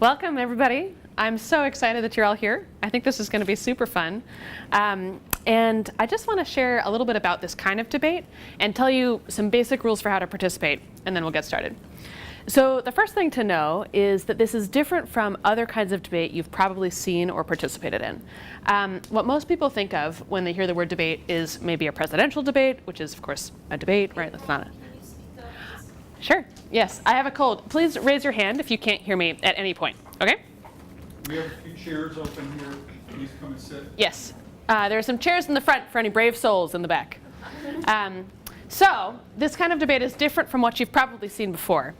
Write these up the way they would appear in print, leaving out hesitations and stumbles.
Welcome, everybody. I'm so excited that you're all here. I think this is going to be super fun. And I just want to share a little bit about this kind of debate and tell you some basic rules for how to participate, and then we'll get started. So the first thing to know is that this is different from other kinds of debate you've probably seen or participated in. What most people think of when they hear the word debate is maybe a presidential debate, which is, of course, a debate, right? That's not a... Sure. Yes, I have a cold. Please raise your hand if you can't hear me at any point, okay? We have a few chairs open here. Please come and sit. Yes. There are some chairs in the front for any brave souls in the back. So this kind of debate is different from what you've probably seen before.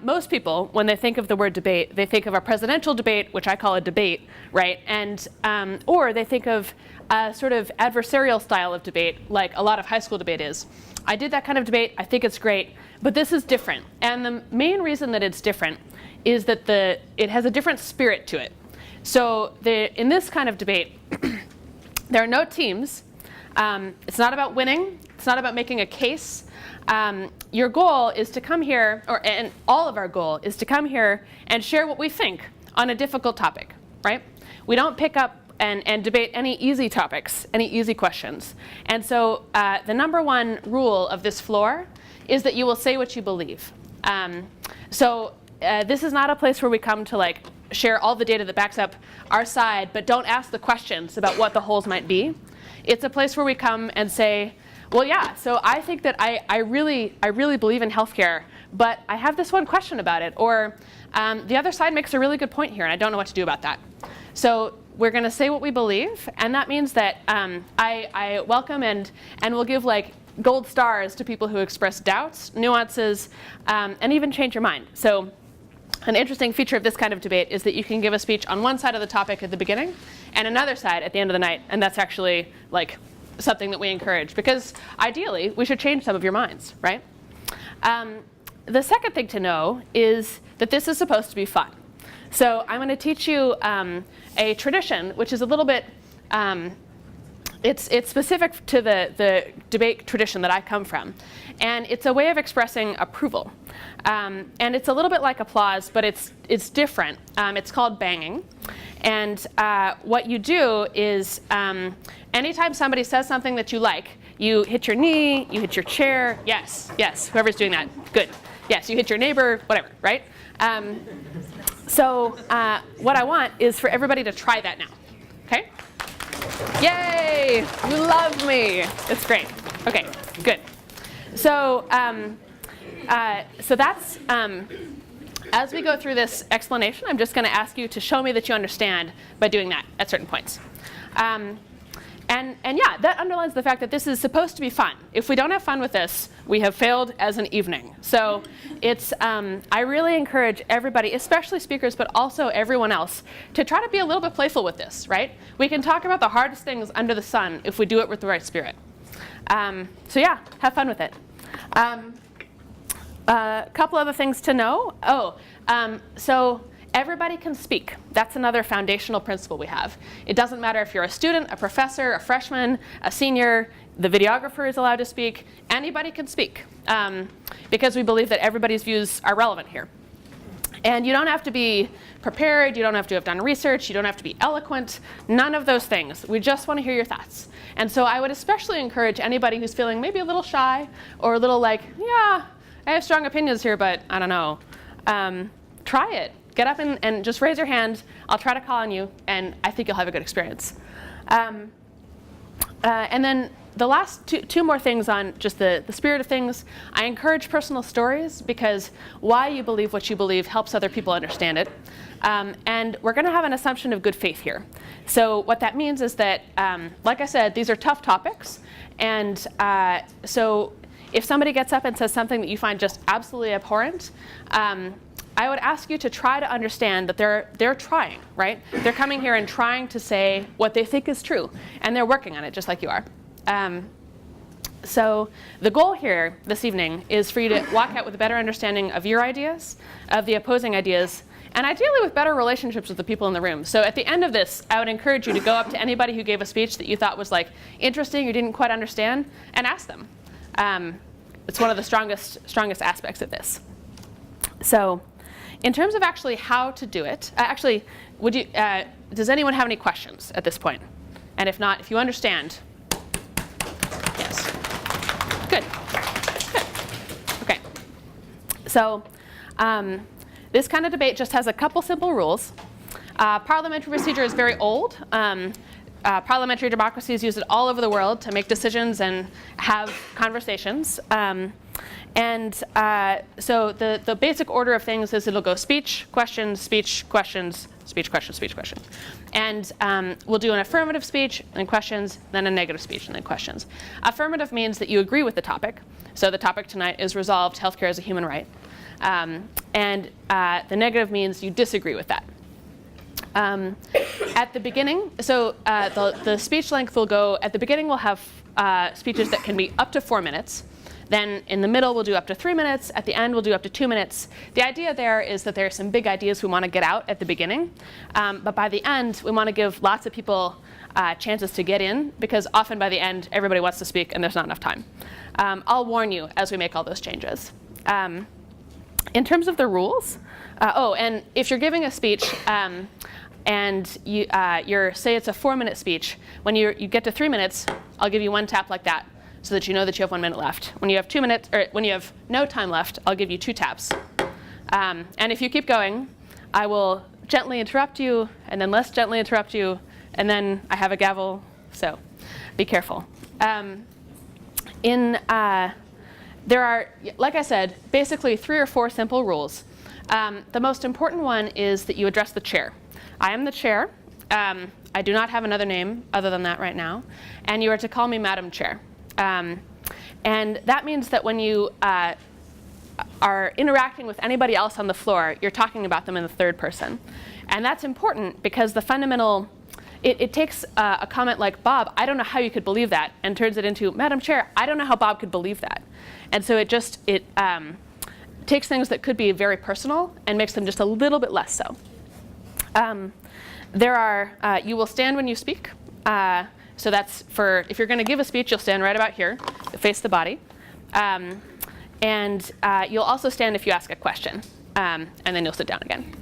Most people, when they think of the word debate, they think of a presidential debate, which I call a debate, right? And or they think of a sort of adversarial style of debate, like a lot of high school debate is. I did that kind of debate. I think it's great. But this is different. And the main reason that it's different is that it has a different spirit to it. So in this kind of debate, there are no teams. It's not about winning. It's not about making a case. Your goal is to come here, and all of our goal is to come here and share what we think on a difficult topic, right? We don't pick up and debate any easy topics, any easy questions. And so the number one rule of this floor is that you will say what you believe. This is not a place where we come to share all the data that backs up our side, but don't ask the questions about what the holes might be. It's a place where we come and say, well, yeah, so I think that I really believe in healthcare, but I have this one question about it. Or the other side makes a really good point here, and I don't know what to do about that. So we're going to say what we believe, and that means that I welcome and will give gold stars to people who express doubts, nuances, and even change your mind. So an interesting feature of this kind of debate is that you can give a speech on one side of the topic at the beginning and another side at the end of the night, and that's actually something that we encourage, because ideally we should change some of your minds, right? The second thing to know is that this is supposed to be fun. So I'm going to teach you a tradition which is a little bit it's specific to the debate tradition that I come from. And it's a way of expressing approval. And it's a little bit like applause, but it's different. It's called banging. And what you do is anytime somebody says something that you like, you hit your knee, you hit your chair. Yes, whoever's doing that, good. Yes, you hit your neighbor, whatever, right? So what I want is for everybody to try that now, okay? Yay! You love me. It's great. Okay, good. So, so that's as we go through this explanation, I'm just going to ask you to show me that you understand by doing that at certain points. And yeah, that underlines the fact that this is supposed to be fun. If we don't have fun with this, we have failed as an evening. So it's, I really encourage everybody, especially speakers, but also everyone else, to try to be a little bit playful with this, right? We can talk about the hardest things under the sun if we do it with the right spirit. So yeah, have fun with it. A couple other things to know. So everybody can speak. That's another foundational principle we have. It doesn't matter if you're a student, a professor, a freshman, a senior, the videographer is allowed to speak. Anybody can speak because we believe that everybody's views are relevant here. And you don't have to be prepared. You don't have to have done research. You don't have to be eloquent. None of those things. We just want to hear your thoughts. And so I would especially encourage anybody who's feeling maybe a little shy or a little yeah, I have strong opinions here, but I don't know. Try it. Get up and just raise your hand. I'll try to call on you, and I think you'll have a good experience. And then the last two more things on just the spirit of things. I encourage personal stories because why you believe what you believe helps other people understand it. And we're going to have an assumption of good faith here. So what that means is that, like I said, these are tough topics. And so if somebody gets up and says something that you find just absolutely abhorrent, I would ask you to try to understand that they're trying, right? They're coming here and trying to say what they think is true, and they're working on it just like you are. So the goal here this evening is for you to walk out with a better understanding of your ideas, of the opposing ideas, and ideally with better relationships with the people in the room. So at the end of this, I would encourage you to go up to anybody who gave a speech that you thought was interesting or didn't quite understand, and ask them. It's one of the strongest aspects of this. So In terms of actually how to do it, actually, does anyone have any questions at this point? And if not, if you understand, yes. Good. Good. Okay. So this kind of debate just has a couple simple rules. Parliamentary procedure is very old. Parliamentary democracies use it all over the world to make decisions and have conversations. So the basic order of things is it'll go speech, questions, speech, questions, speech, questions, speech, question. And we'll do an affirmative speech, and questions, then a negative speech, and then questions. Affirmative means that you agree with the topic. So the topic tonight is resolved, healthcare is a human right. The negative means you disagree with that. At the beginning, so the speech length will go, at the beginning we'll have speeches that can be up to 4 minutes. Then in the middle we'll do up to 3 minutes. At the end we'll do up to 2 minutes. The idea there is that there are some big ideas we want to get out at the beginning. But by the end we want to give lots of people chances to get in, because often by the end everybody wants to speak and there's not enough time. I'll warn you as we make all those changes. In terms of the rules, and if you're giving a speech, and say it's a 4-minute speech, when you get to 3 minutes, I'll give you one tap like that, so that you know that you have 1 minute left. When you have 2 minutes, or when you have no time left, I'll give you 2 taps. And if you keep going, I will gently interrupt you, and then less gently interrupt you, and then I have a gavel. So, be careful. There are, like I said, basically 3 or 4 simple rules. The most important one is that you address the chair. I am the chair. I do not have another name other than that right now. And you are to call me Madam Chair. And that means that when you are interacting with anybody else on the floor, you're talking about them in the third person. And that's important because the fundamental, it takes a comment like, Bob, I don't know how you could believe that, and turns it into, Madam Chair, I don't know how Bob could believe that. And so it takes things that could be very personal and makes them just a little bit less so. You will stand when you speak. So that's for, if you're going to give a speech, you'll stand right about here, face the body. You'll also stand if you ask a question, and then you'll sit down again.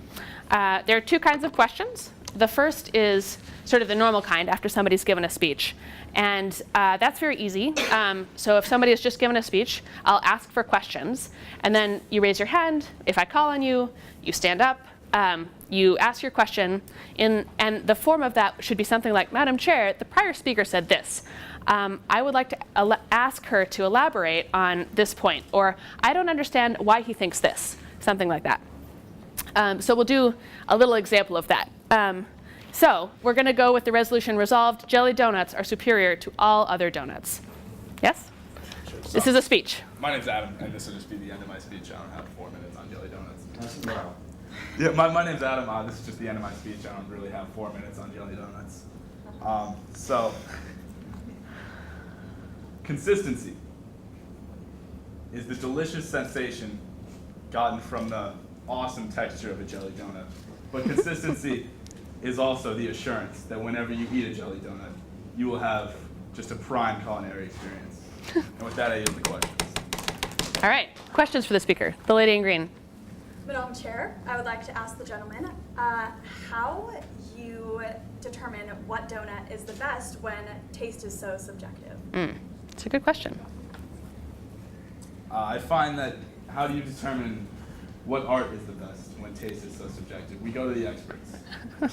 There are 2 kinds of questions. The first is sort of the normal kind after somebody's given a speech. And that's very easy. So if somebody has just given a speech, I'll ask for questions. And then you raise your hand. If I call on you, you stand up. You ask your question, and the form of that should be something like, Madam Chair, the prior speaker said this. I would like to ask her to elaborate on this point, or I don't understand why he thinks this, something like that. So we'll do a little example of that. So we're going to go with the resolution resolved. Jelly donuts are superior to all other donuts. Yes? Sure. So, this is a speech. My name's Adam, and this will just be the end of my speech. I don't have 4 minutes on jelly donuts. Wow. Yeah, my name's Adam. This is just the end of my speech. I don't really have 4 minutes on jelly donuts. Consistency is the delicious sensation gotten from the awesome texture of a jelly donut. But consistency is also the assurance that whenever you eat a jelly donut, you will have just a prime culinary experience. And with that, I yield the questions. All right, questions for the speaker. The lady in green. Madam Chair, I would like to ask the gentleman how you determine what donut is the best when taste is so subjective. It's a good question. I find that how do you determine what art is the best when taste is so subjective? We go to the experts. And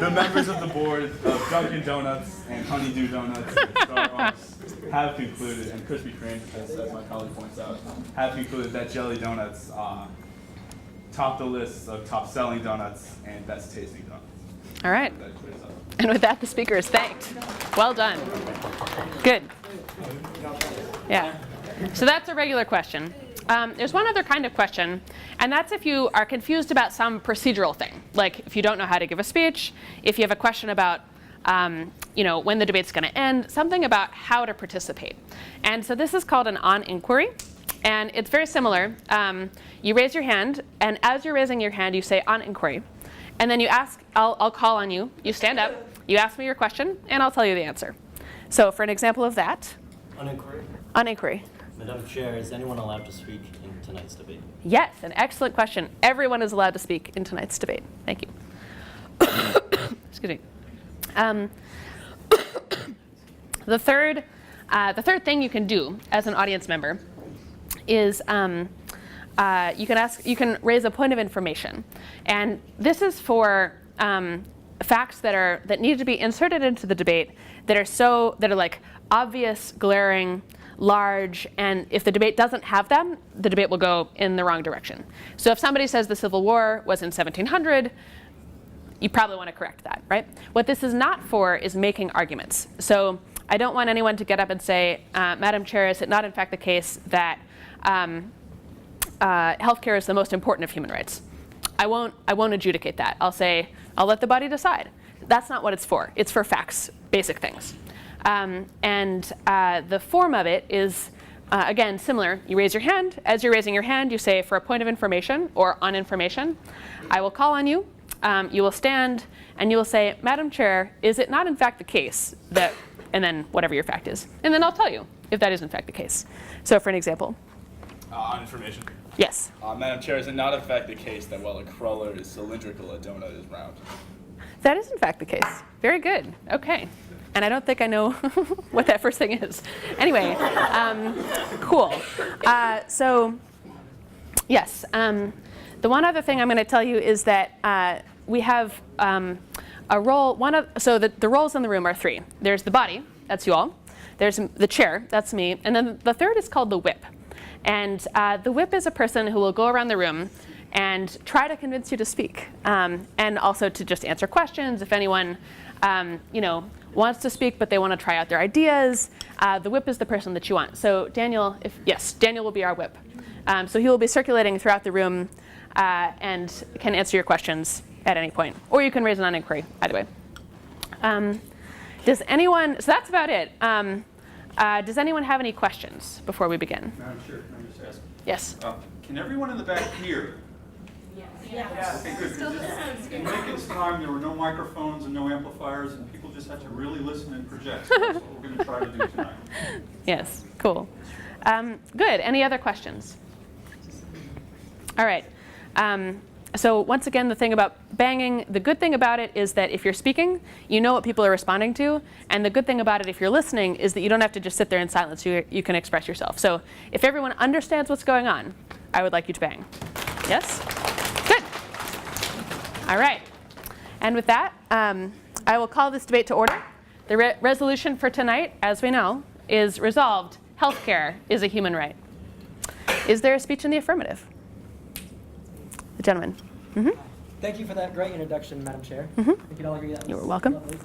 the members of the board of Dunkin' Donuts and Honeydew Donuts and Starbucks have concluded, and Krispy Kreme, as my colleague points out, have concluded that jelly donuts top the list of top-selling donuts and best-tasting donuts. All right. That clears up. And with that, the speaker is thanked. Well done. Good. Yeah. So that's a regular question. There's one other kind of question, and that's if you are confused about some procedural thing, like if you don't know how to give a speech, if you have a question about when the debate's going to end, something about how to participate. And so this is called an on-inquiry, and it's very similar. You raise your hand, and as you're raising your hand, you say on-inquiry. And then you ask, I'll call on you, you stand up, you ask me your question, and I'll tell you the answer. So for an example of that. On inquiry. On inquiry. Madam Chair, is anyone allowed to speak in tonight's debate? Yes, an excellent question. Everyone is allowed to speak in tonight's debate. Thank you. Excuse me. The third thing you can do as an audience member is you can raise a point of information, and this is for facts that need to be inserted into the debate that are like obvious, glaring, large, and if the debate doesn't have them, the debate will go in the wrong direction. So if somebody says the Civil War was in 1700, you probably want to correct that, right? What this is not for is making arguments. So I don't want anyone to get up and say, Madam Chair, is it not in fact the case that healthcare is the most important of human rights? I won't adjudicate that. I'll let the body decide. That's not what it's for. It's for facts, basic things. The form of it is, again, similar. You raise your hand. As you're raising your hand, you say, for a point of information or on information, I will call on you. You will stand and you will say, Madam Chair, is it not in fact the case that, and then whatever your fact is. And then I'll tell you if that is in fact the case. So for an example. On information. Yes. Madam Chair, is it not in fact the case that while a cruller is cylindrical, a donut is round? That is in fact the case. Very good. Okay. And I don't think I know what that first thing is. Anyway, cool. So yes, the one other thing I'm going to tell you is that we have a role. So the roles in the room are three. There's the body, that's you all. There's the chair, that's me. And then the third is called the whip. And the whip is a person who will go around the room and try to convince you to speak, and also to just answer questions. If anyone, wants to speak but they want to try out their ideas, the whip is the person that you want. So Daniel, Daniel will be our whip. So he will be circulating throughout the room and can answer your questions at any point, or you can raise an on-inquiry. Either way. Does anyone? So that's about it. Does anyone have any questions before we begin? Madam Chair, can I just ask? Yes. Can everyone in the back hear? Yes. Okay, good. In Lincoln's time, there were no microphones and no amplifiers, and people just had to really listen and project. So that's what we're going to try to do tonight. Yes. Cool. Good. Any other questions? All right. So once again, the thing about banging, the good thing about it is that if you're speaking, you know what people are responding to. And the good thing about it, if you're listening, is that you don't have to just sit there in silence. You can express yourself. So if everyone understands what's going on, I would like you to bang. Yes? Good. All right. And with that, I will call this debate to order. The resolution for tonight, as we know, is resolved. Healthcare is a human right. Is there a speech in the affirmative? The gentleman. Mm-hmm. Thank you for that great introduction, Madam Chair. Mm-hmm. We can all agree that was You were welcome. lovely.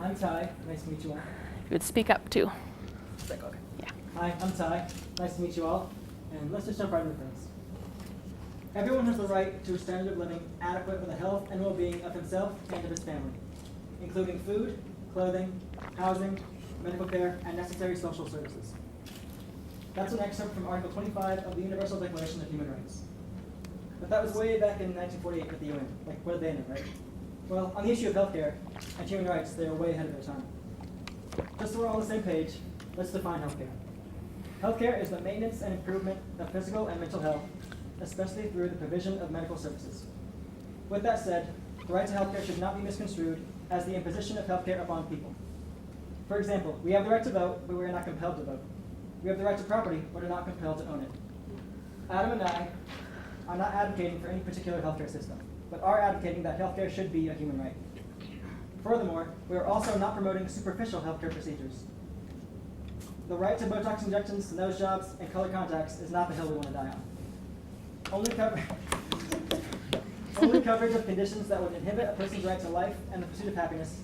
I'm Ty. Nice to meet you all. You would speak up too. Okay. Yeah. Hi, I'm Ty. Nice to meet you all. And let's just jump right into things. Everyone has the right to a standard of living adequate for the health and well-being of himself and of his family, including food, clothing, housing, medical care, and necessary social services. That's an excerpt from Article 25 of the Universal Declaration of Human Rights. But that was way back in 1948 with the UN. Like, what did they know, right? Well, on the issue of healthcare and human rights, they are way ahead of their time. Just so we're all on the same page, let's define healthcare. Healthcare is the maintenance and improvement of physical and mental health, especially through the provision of medical services. With that said, the right to healthcare should not be misconstrued as the imposition of healthcare upon people. For example, we have the right to vote, but we are not compelled to vote. We have the right to property, but are not compelled to own it. Adam and I are not advocating for any particular healthcare system, but are advocating that healthcare should be a human right. Furthermore, we are also not promoting superficial healthcare procedures. The right to Botox injections, nose jobs, and color contacts is not the hill we want to die on. Only coverage of conditions that would inhibit a person's right to life and the pursuit of happiness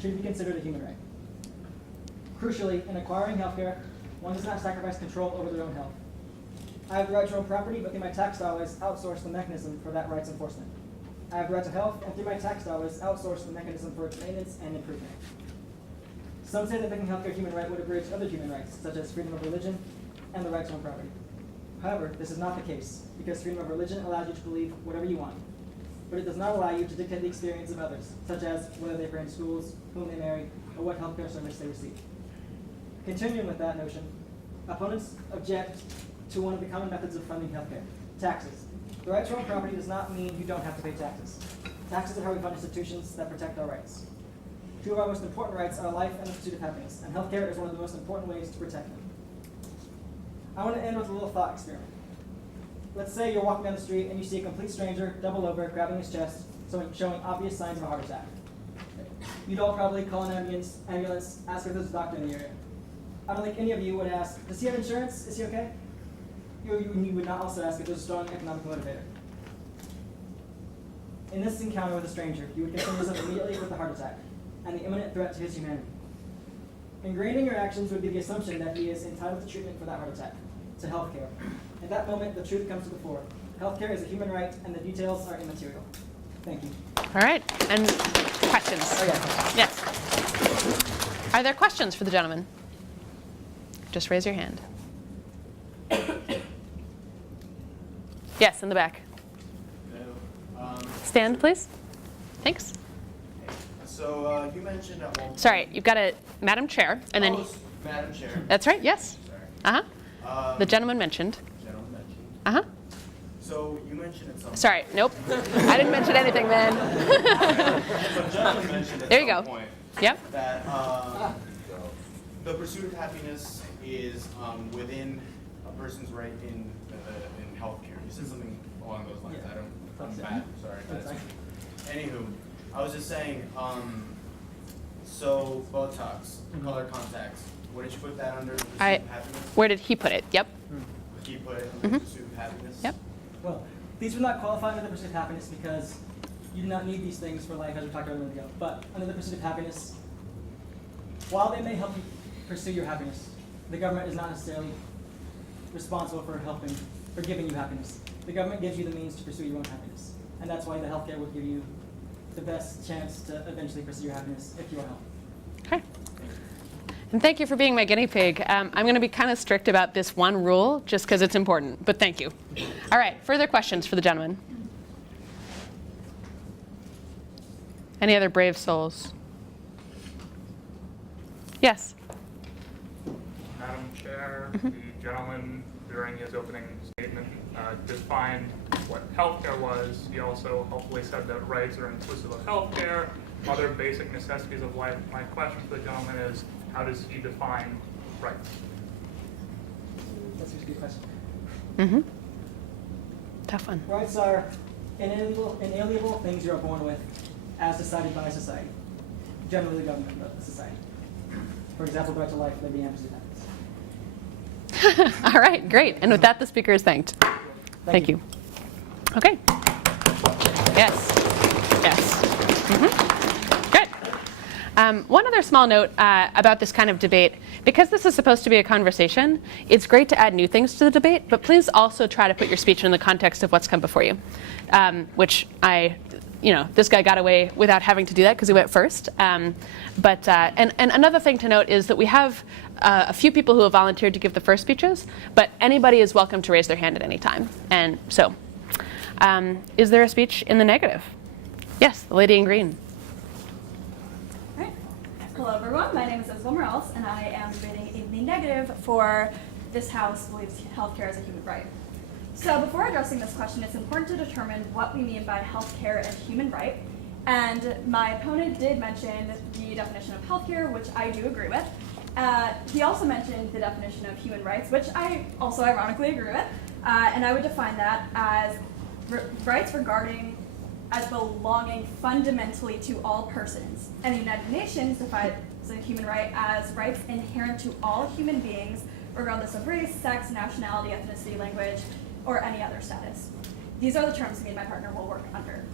should be considered a human right. Crucially, in acquiring healthcare, one does not sacrifice control over their own health. I have the right to own property, but through my tax dollars, outsource the mechanism for that right's enforcement. I have the right to health, and through my tax dollars, outsource the mechanism for its maintenance and improvement. Some say that making healthcare a human right would abridge other human rights, such as freedom of religion and the right to own property. However, this is not the case, because freedom of religion allows you to believe whatever you want, but it does not allow you to dictate the experience of others, such as whether they attend schools, whom they marry, or what healthcare service they receive. Continuing with that notion, Opponents object to one of the common methods of funding healthcare, taxes. The right to own property does not mean you don't have to pay taxes. Taxes are how we fund institutions that protect our rights. Two of our most important rights are life and the pursuit of happiness, and healthcare is one of the most important ways to protect them. I want to end with a little thought experiment. Let's say you're walking down the street and you see a complete stranger double over, grabbing his chest, showing obvious signs of a heart attack. You'd all probably call an ambulance, ask if there's a doctor in the area. I don't think any of you would ask, does he have insurance? Is he okay? You would not also ask if there's a strong economic motivator. In this encounter with a stranger, you would concern yourself immediately with the heart attack and the imminent threat to his humanity. Ingrained in your actions would be the assumption that he is entitled to treatment for that heart attack, to health care. At that moment, the truth comes to the fore. Healthcare is a human right, and the details are immaterial. Thank you. All right, and questions? Oh, yeah. Yes. Are there questions for the gentleman? Just raise your hand. Yes, in the back. Stand, please. Thanks. So you mentioned at one point. Sorry, you've got a Madam Chair, and then. Madam Chair. That's right. Yes. Sorry. The gentleman mentioned. Gentleman mentioned. Uh-huh. So you mentioned at some. Sorry. Nope. I didn't mention anything then. So gentleman mentioned at There you some go. point Yep. that the pursuit of happiness is within a person's right in healthcare. You said something along those lines. Yeah. I'm bad. Sorry. That's fine. Anywho, I was just saying. So Botox, color contacts. What did you put that under? The pursuit of happiness. Where did he put it? Yep. Did you put it under the pursuit of happiness? Yep. Well, these would not qualify under the pursuit of happiness because you do not need these things for life, as we talked about a minute ago. But under the pursuit of happiness, while they may help you pursue your happiness, the government is not necessarily responsible for giving you happiness. The government gives you the means to pursue your own happiness. And that's why the healthcare would give you the best chance to eventually pursue your happiness if you are healthy. Okay. And thank you for being my guinea pig. I'm going to be kind of strict about this one rule just because it's important, but thank you. All right, further questions for the gentleman? Any other brave souls? Yes. Madam Chair, the gentleman during his opening statement defined what healthcare was. He also helpfully said that rights are inclusive of healthcare, other basic necessities of life. My question for the gentleman is, how does he define rights? That's a good question. Mm-hmm. Tough one. Rights are inalienable things you are born with as decided by society. Generally the government, but the society. For example, the right to life, liberty, and pursuit of happiness. All right, great. And with that, the speaker is thanked. Thank you. Okay. Yes. Yes. Mm-hmm. Good. One other small note about this kind of debate. Because this is supposed to be a conversation, it's great to add new things to the debate, but please also try to put your speech in the context of what's come before you, which this guy got away without having to do that because he went first. And another thing to note is that we have a few people who have volunteered to give the first speeches, but anybody is welcome to raise their hand at any time. And so, is there a speech in the negative? Yes, the lady in green. Right. Hello, everyone. My name is Isabel Morales, and I am debating in the negative for this House believes healthcare is a human right. So before addressing this question, it's important to determine what we mean by healthcare and human right. And my opponent did mention the definition of healthcare, which I do agree with. He also mentioned the definition of human rights, which I also ironically agree with. And I would define that as rights regarding as belonging fundamentally to all persons. And the United Nations defines a human right as rights inherent to all human beings, regardless of race, sex, nationality, ethnicity, language, or any other status. These are the terms me and my partner will work under.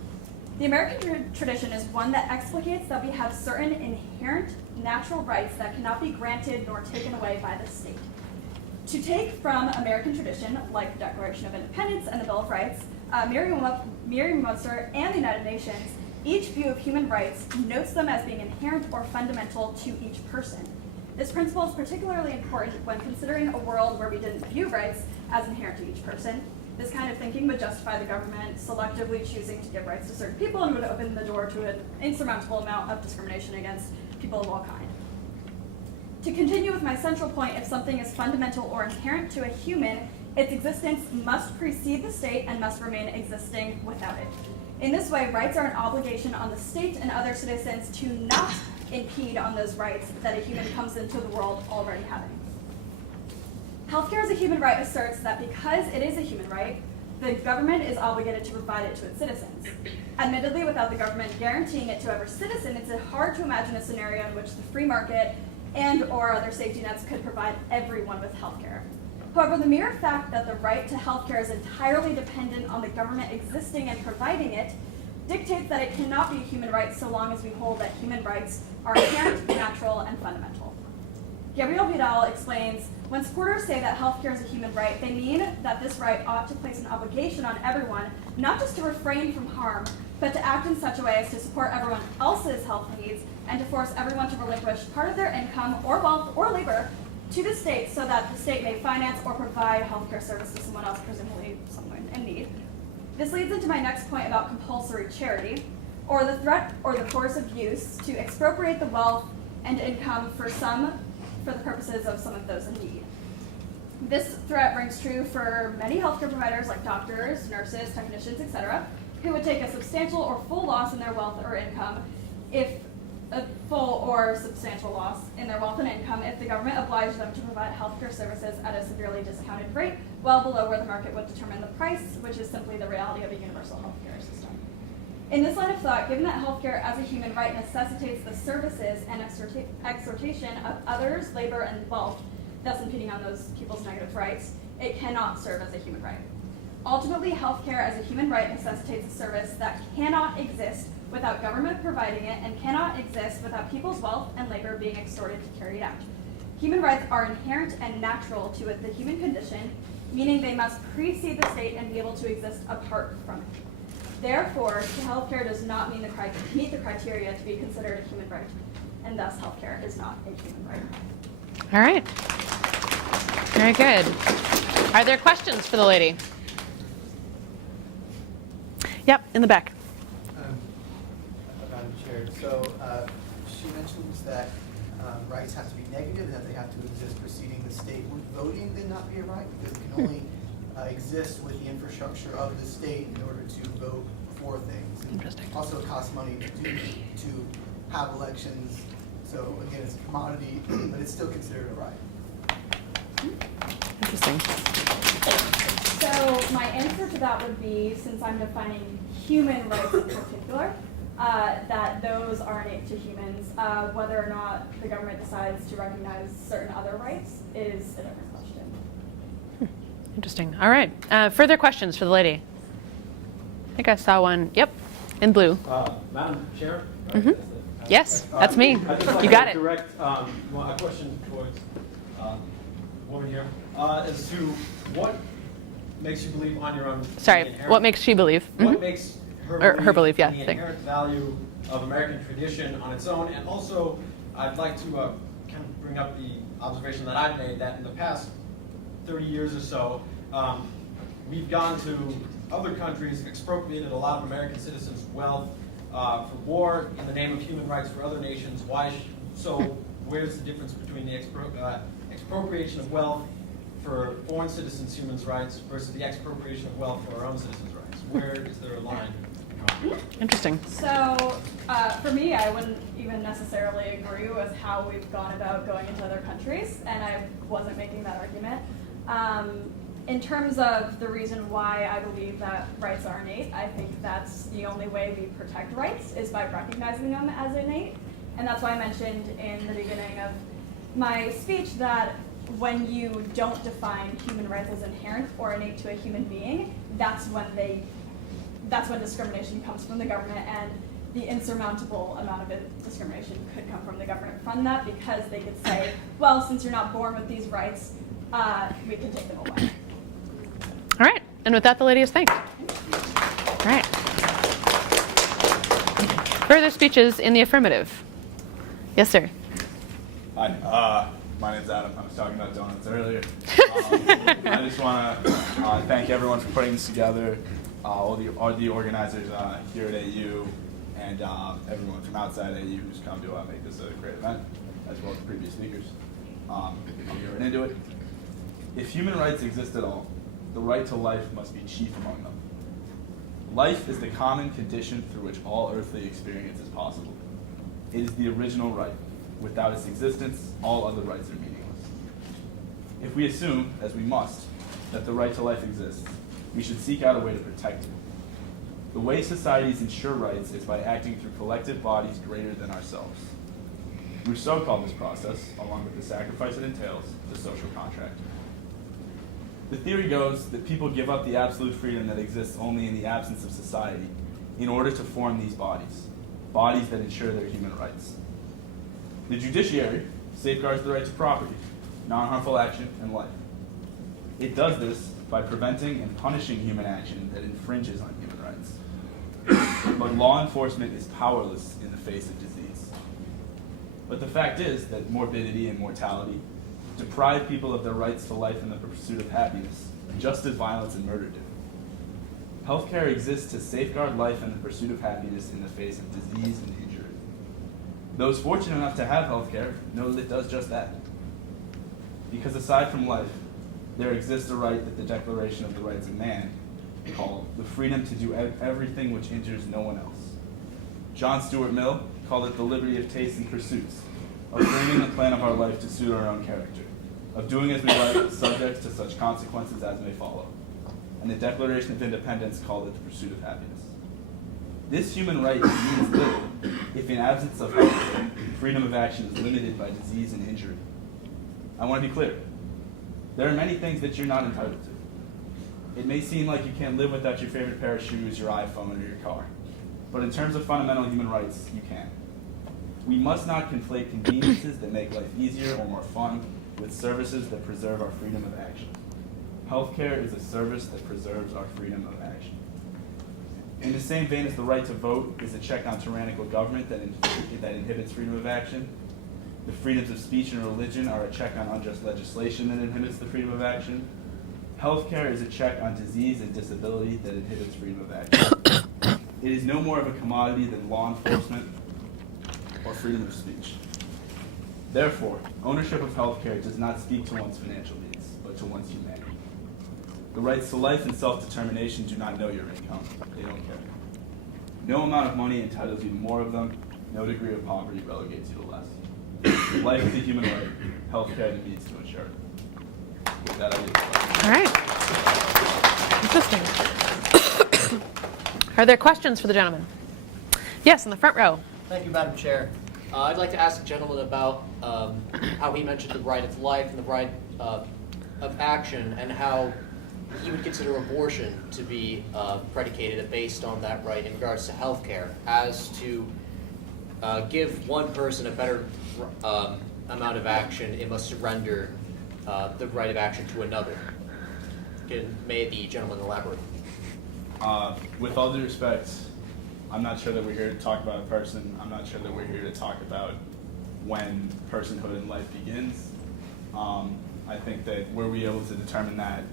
The American tradition is one that explicates that we have certain inherent natural rights that cannot be granted nor taken away by the state. To take from American tradition, like the Declaration of Independence and the Bill of Rights, Merriam-Webster and the United Nations, each view of human rights notes them as being inherent or fundamental to each person. This principle is particularly important when considering a world where we didn't view rights as inherent to each person. This kind of thinking would justify the government selectively choosing to give rights to certain people and would open the door to an insurmountable amount of discrimination against people of all kinds. To continue with my central point, if something is fundamental or inherent to a human, its existence must precede the state and must remain existing without it. In this way, rights are an obligation on the state and other citizens to not impede on those rights that a human comes into the world already having. Healthcare as a human right asserts that because it is a human right, the government is obligated to provide it to its citizens. Admittedly, without the government guaranteeing it to every citizen, it's hard to imagine a scenario in which the free market and or other safety nets could provide everyone with healthcare. However, the mere fact that the right to healthcare is entirely dependent on the government existing and providing it dictates that it cannot be a human right so long as we hold that human rights are inherent, natural, and fundamental. Gabriel Vidal explains, when supporters say that healthcare is a human right, they mean that this right ought to place an obligation on everyone, not just to refrain from harm, but to act in such a way as to support everyone else's health needs and to force everyone to relinquish part of their income or wealth or labor to the state so that the state may finance or provide healthcare services to someone else, presumably someone in need. This leads into my next point about compulsory charity, or the threat or the coercive use to expropriate the wealth and income for the purposes of some of those in need. This threat rings true for many healthcare providers like doctors, nurses, technicians, etc., who would take a substantial or full loss in their wealth or income if a full or substantial loss in their wealth and income if the government obliged them to provide healthcare services at a severely discounted rate, well below where the market would determine the price, which is simply the reality of a universal healthcare system. In this line of thought, given that healthcare as a human right necessitates the services and exhortation of others, labor, and wealth, thus impeding on those people's negative rights, it cannot serve as a human right. Ultimately, healthcare as a human right necessitates a service that cannot exist without government providing it and cannot exist without people's wealth and labor being extorted to carry it out. Human rights are inherent and natural to the human condition, meaning they must precede the state and be able to exist apart from it. Therefore, healthcare does not meet the criteria to be considered a human right, and thus healthcare is not a human right. All right. Very good. Are there questions for the lady? Yep, in the back. Madam Chair, so she mentions that rights have to be negative and that they have to exist preceding the state. Would voting then not be a right? Because it can only exist with the infrastructure of the state in order to vote for things. And Interesting. also, it costs money to have elections. So again, it's a commodity, but it's still considered a right. Interesting. So my answer to that would be, since I'm defining human rights in particular, that those are innate to humans. Whether or not the government decides to recognize certain other rights is a different question. Interesting. All right. Further questions for the lady? I think I saw one. Yep, in blue. Madam Chair? Mhm. Yes, that's me. I'd just like You got to it. direct a question towards the woman here as to what makes you believe on your own. Sorry, what makes she believe? What Mhm. makes Or her belief, yeah, in the thing. inherent value of American tradition on its own, and also I'd like to kind of bring up the observation that I've made that in the past 30 years or so, we've gone to other countries, expropriated a lot of American citizens' wealth for war in the name of human rights for other nations. So where's the difference between the expropriation of wealth for foreign citizens' human rights versus the expropriation of wealth for our own citizens' rights? Where is there a line? Interesting. So for me, I wouldn't even necessarily agree with how we've gone about going into other countries, and I wasn't making that argument. In terms of the reason why I believe that rights are innate, I think that's the only way we protect rights is by recognizing them as innate. And that's why I mentioned in the beginning of my speech that when you don't define human rights as inherent or innate to a human being, that's when discrimination comes from the government, and the insurmountable amount of discrimination could come from the government from that, because they could say, well, since you're not born with these rights, we can take them away. All right. And with that, the lady is thanked. All right. Further speeches in the affirmative. Yes, sir. Hi, my name's Adam. I was talking about donuts earlier. I just want to thank everyone for putting this together, all the organizers here at AU, and everyone from outside AU who's come to make this a great event, as well as the previous speakers. I'll get right into it. If human rights exist at all, the right to life must be chief among them. Life is the common condition through which all earthly experience is possible. It is the original right. Without its existence, all other rights are meaningless. If we assume, as we must, that the right to life exists, we should seek out a way to protect it. The way societies ensure rights is by acting through collective bodies greater than ourselves. Rousseau called this process, along with the sacrifice it entails, the social contract. The theory goes that people give up the absolute freedom that exists only in the absence of society in order to form these bodies, bodies that ensure their human rights. The judiciary safeguards the right to property, non-harmful action, and life. It does this by preventing and punishing human action that infringes on human rights. But law enforcement is powerless in the face of disease. But the fact is that morbidity and mortality deprive people of their rights to life and the pursuit of happiness, just as violence and murder do. Healthcare exists to safeguard life and the pursuit of happiness in the face of disease and injury. Those fortunate enough to have healthcare know that it does just that. Because aside from life, there exists a right that the Declaration of the Rights of Man called the freedom to do everything which injures no one else. John Stuart Mill called it the liberty of tastes and pursuits, of framing the plan of our life to suit our own character, of doing as we like, subject to such consequences as may follow. And the Declaration of Independence called it the pursuit of happiness. This human right means little if, in absence of health, freedom of action is limited by disease and injury. I want to be clear. There are many things that you're not entitled to. It may seem like you can't live without your favorite pair of shoes, your iPhone, or your car. But in terms of fundamental human rights, you can. We must not conflate conveniences that make life easier or more fun with services that preserve our freedom of action. Healthcare is a service that preserves our freedom of action. In the same vein as the right to vote is a check on tyrannical government that inhibits freedom of action, the freedoms of speech and religion are a check on unjust legislation that inhibits the freedom of action. Healthcare is a check on disease and disability that inhibits freedom of action. It is no more of a commodity than law enforcement or freedom of speech. Therefore, ownership of healthcare does not speak to one's financial needs, but to one's humanity. The rights to life and self-determination do not know your income. They don't care. No amount of money entitles you to more of them. No degree of poverty relegates you to less. Life is a human right. Healthcare needs to ensure it. With that, I leave it. All right. Interesting. Are there questions for the gentleman? Yes, in the front row. Thank you, Madam Chair. I'd like to ask the gentleman about how he mentioned the right of life and the right of action, and how he would consider abortion to be predicated based on that right in regards to health care, as to give one person a better amount of action, it must surrender the right of action to another. May the gentleman elaborate? With all due respect, I'm not sure that we're here to talk about a person. I'm not sure that we're here to talk about when personhood in life begins. I think that were we able to determine that,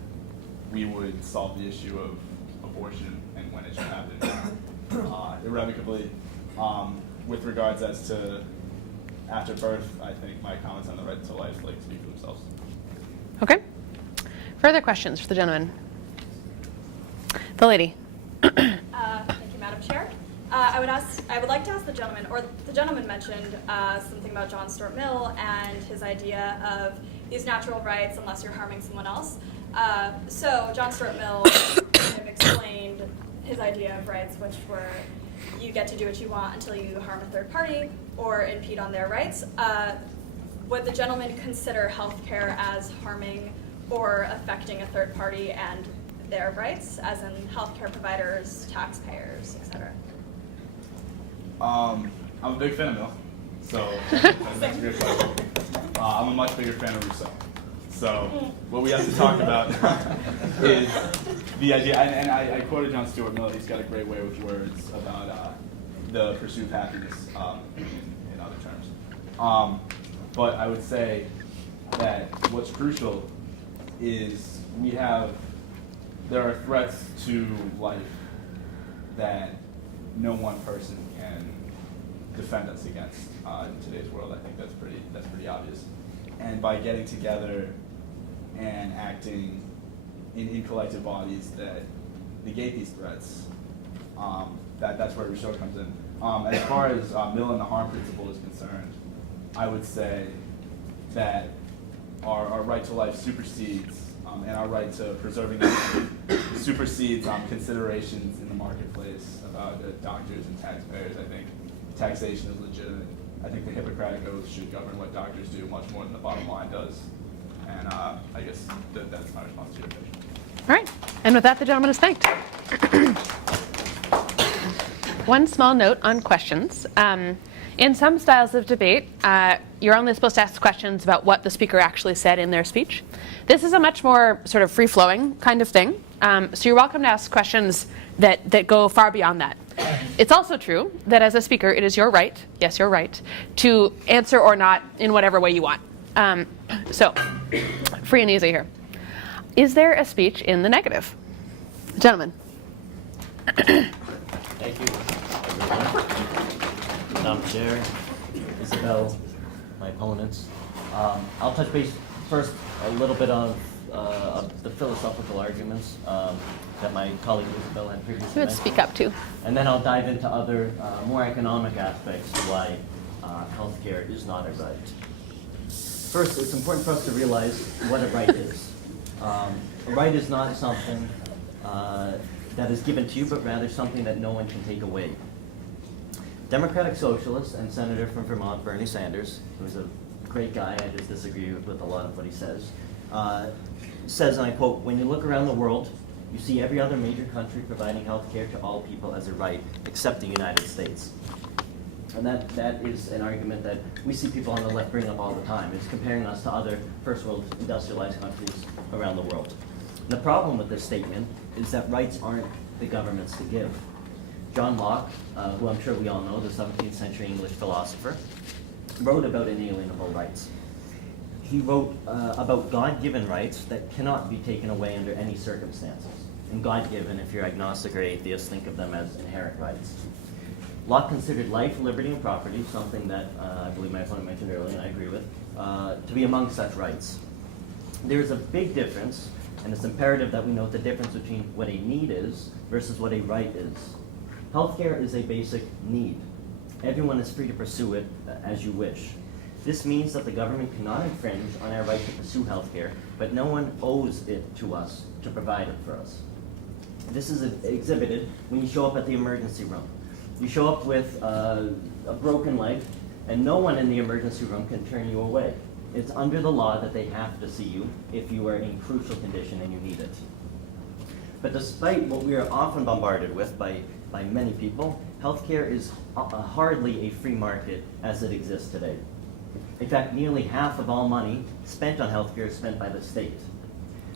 we would solve the issue of abortion and when it should happen irrevocably. With regards as to after birth, I think my comments on the right to life speak for themselves. Okay. Further questions for the gentleman? The lady. Thank you, Madam Chair. I would like to ask the gentleman, or the gentleman mentioned something about John Stuart Mill and his idea of these natural rights unless you're harming someone else. So John Stuart Mill kind of explained his idea of rights, which were you get to do what you want until you harm a third party or impede on their rights. Would the gentleman consider healthcare as harming or affecting a third party and their rights, as in healthcare providers, taxpayers, etc.? I'm a big fan of Mill, so that's a good question. I'm a much bigger fan of Rousseau. So what we have to talk about is the idea, and I quoted John Stuart Mill. He's got a great way with words about the pursuit of happiness in other terms. But I would say that what's crucial is there are threats to life that no one person can defend us against in today's world. I think that's pretty obvious. and by getting together and acting in collective bodies that negate these threats, that's where Rousseau comes in. As far as Mill and the harm principle is concerned, I would say that our right to life supersedes, and our right to preserving life supersedes considerations in the marketplace about doctors and taxpayers. I think taxation is legitimate. I think the Hippocratic Oath should govern what doctors do much more than the bottom line does. And I guess that's my response to your question. All right, and with that, the gentleman is thanked. One small note on questions. In some styles of debate, you're only supposed to ask questions about what the speaker actually said in their speech. This is a much more sort of free-flowing kind of thing. So you're welcome to ask questions that go far beyond that. It's also true that as a speaker, it is your right, yes, your right, to answer or not in whatever way you want. So, free and easy here. Is there a speech in the negative? Gentlemen. Thank you, everyone. Madam Chair, Isabel, my opponents. I'll touch base first a little bit on the philosophical arguments that my colleague Isabel had previously You would mentioned. speak up too. And then I'll dive into other more economic aspects to why healthcare is not a right. First, it's important for us to realize what a right is. A right is not something that is given to you, but rather something that no one can take away. Democratic Socialist and Senator from Vermont, Bernie Sanders, who's a great guy, I just disagree with a lot of what he says, and I quote, "When you look around the world, you see every other major country providing health care to all people as a right, except the United States." And that is an argument that we see people on the left bring up all the time. It's comparing us to other first world industrialized countries around the world. And the problem with this statement is that rights aren't the government's to give. John Locke, who I'm sure we all know, the 17th century English philosopher, wrote about inalienable rights. He wrote about God-given rights that cannot be taken away under any circumstances. And God-given, if you're agnostic or atheist, think of them as inherent rights. Locke considered life, liberty, and property, something that I believe my opponent mentioned earlier, and I agree with, to be among such rights. There's a big difference, and it's imperative that we note the difference between what a need is versus what a right is. Healthcare is a basic need. Everyone is free to pursue it as you wish. This means that the government cannot infringe on our right to pursue healthcare, but no one owes it to us to provide it for us. This is exhibited when you show up at the emergency room. You show up with a broken leg, and no one in the emergency room can turn you away. It's under the law that they have to see you if you are in crucial condition and you need it. But despite what we are often bombarded with by many people, healthcare is hardly a free market as it exists today. In fact, nearly half of all money spent on healthcare is spent by the state.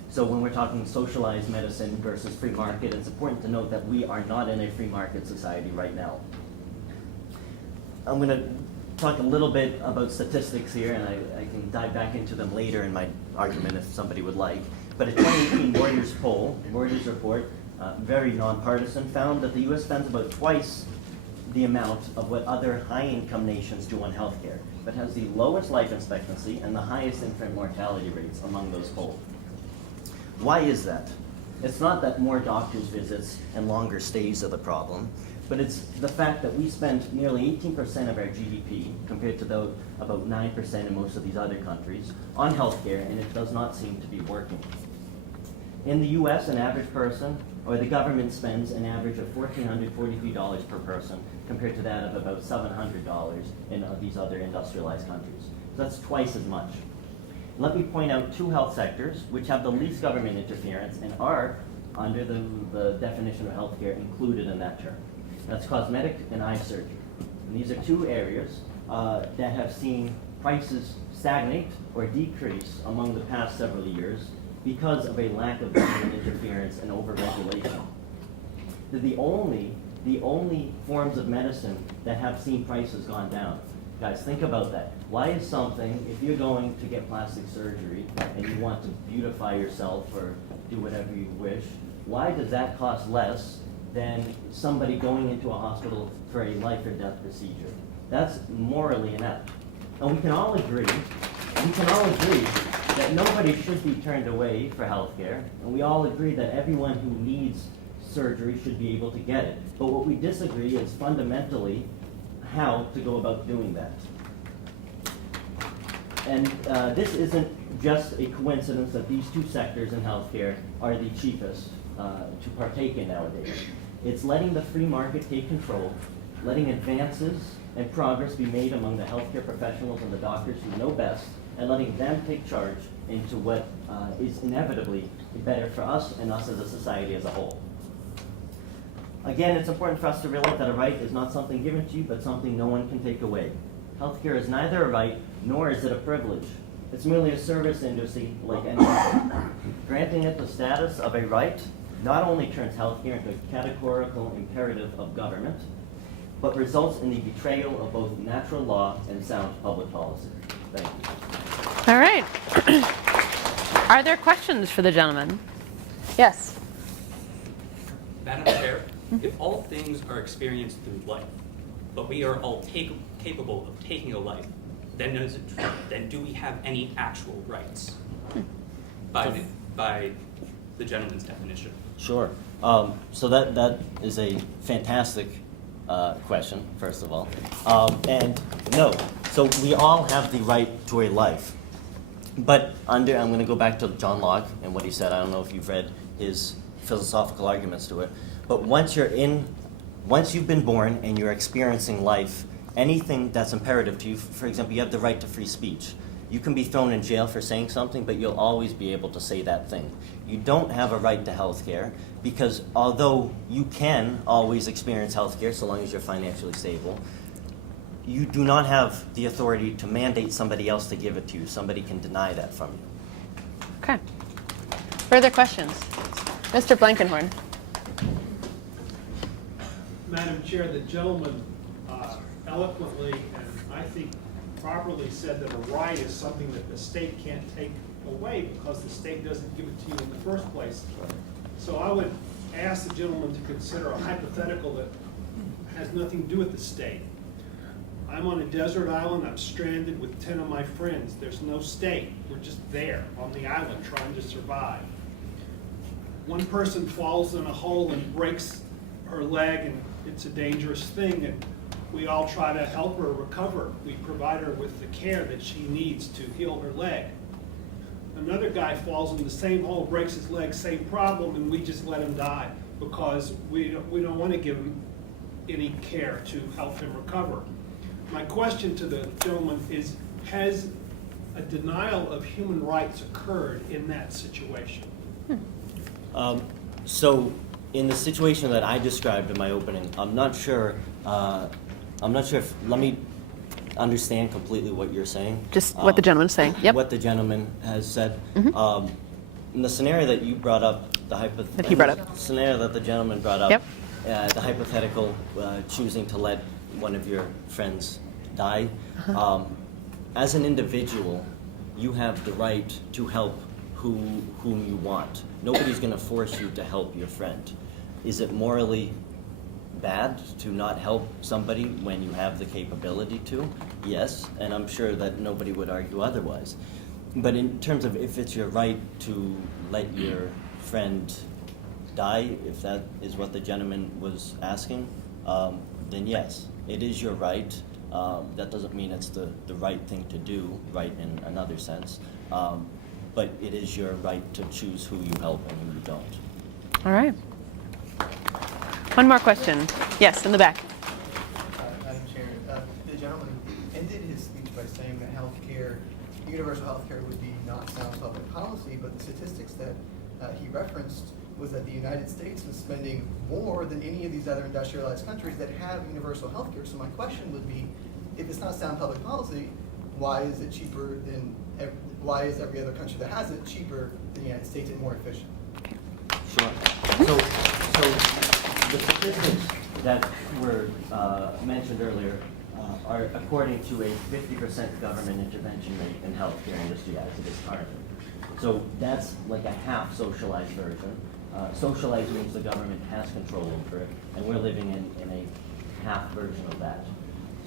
So when we're talking socialized medicine versus free market, it's important to note that we are not in a free market society right now. I'm going to talk a little bit about statistics here, and I can dive back into them later in my argument if somebody would like. But a 2018 Reuters poll, Reuters report, very nonpartisan, found that the U.S. spends about twice the amount of what other high-income nations do on healthcare, but has the lowest life expectancy and the highest infant mortality rates among those polled. Why is that? It's not that more doctors' visits and longer stays are the problem, but it's the fact that we spend nearly 18% of our GDP, compared to about 9% in most of these other countries, on healthcare, and it does not seem to be working. In the US, an average person, or the government spends an average of $1,443 per person, compared to that of about $700 in these other industrialized countries. So that's twice as much. Let me point out two health sectors which have the least government interference and are, under the definition of healthcare, included in that term. That's cosmetic and eye surgery. And these are two areas that have seen prices stagnate or decrease among the past several years because of a lack of government interference and overregulation. They're the only forms of medicine that have seen prices gone down. Guys, think about that. Why is something, if you're going to get plastic surgery and you want to beautify yourself or do whatever you wish, why does that cost less than somebody going into a hospital for a life or death procedure? That's morally inept. And we can all agree We can all agree that nobody should be turned away for healthcare, and we all agree that everyone who needs surgery should be able to get it. But what we disagree is fundamentally how to go about doing that. And this isn't just a coincidence that these two sectors in healthcare are the cheapest to partake in nowadays. It's letting the free market take control, letting advances and progress be made among the healthcare professionals and the doctors who know best, and letting them take charge into what is inevitably better for us and us as a society as a whole. Again, it's important for us to realize that a right is not something given to you, but something no one can take away. Healthcare is neither a right, nor is it a privilege. It's merely a service industry like any other. Granting it the status of a right not only turns healthcare into a categorical imperative of government, but results in the betrayal of both natural law and sound public policy. Thank you. All right. Are there questions for the gentleman? Yes. Madam Chair, if all things are experienced through life, but we are all capable of taking a life, then do we have any actual rights by the gentleman's definition? Sure. So that is a fantastic question, first of all. And no, so we all have the right to a life. But I'm going to go back to John Locke and what he said. I don't know if you've read his philosophical arguments to it. But once you've been born and you're experiencing life, anything that's imperative to you, for example, you have the right to free speech. You can be thrown in jail for saying something, but you'll always be able to say that thing. You don't have a right to health care because although you can always experience health care so long as you're financially stable, you do not have the authority to mandate somebody else to give it to you. Somebody can deny that from you. Okay. Further questions? Mr. Blankenhorn. Madam Chair, the gentleman eloquently and I think properly said that a right is something that the state can't take away because the state doesn't give it to you in the first place. So I would ask the gentleman to consider a hypothetical that has nothing to do with the state. I'm on a desert island, I'm stranded with 10 of my friends. There's no state, we're just there on the island trying to survive. One person falls in a hole and breaks her leg and it's a dangerous thing and we all try to help her recover. We provide her with the care that she needs to heal her leg. Another guy falls in the same hole, breaks his leg, same problem, and we just let him die because we don't want to give him any care to help him recover. My question to the gentleman is, has a denial of human rights occurred in that situation? So in the situation that I described in my opening, I'm not sure if, let me understand completely what you're saying. Just what the gentleman's saying. Yep. What the gentleman has said. In the scenario that you brought up, That he brought up. scenario that the gentleman brought up, Yep. The hypothetical choosing to let one of your friends die, as an individual, you have the right to help whom you want. Nobody's going to force you to help your friend. Is it morally bad to not help somebody when you have the capability to? Yes, and I'm sure that nobody would argue otherwise. But in terms of if it's your right to let your friend die, if that is what the gentleman was asking, then yes, it is your right. That doesn't mean it's the right thing to do, right in another sense, but it is your right to choose who you help and who you don't. All right. One more question. Yes, in the back. Madam Chair, the gentleman ended his speech by saying that healthcare, universal healthcare would be not sound public policy, but the statistics that he referenced was that the United States was spending more than any of these other industrialized countries that have universal healthcare. So my question would be, if it's not sound public policy, why is it cheaper than, why is every other country that has it cheaper than the United States and more efficient? Sure. So the statistics that were mentioned earlier are according to a 50% government intervention rate in healthcare industry as it is currently. So that's like a half socialized version. Socialized means the government has control over it, and we're living in a half version of that.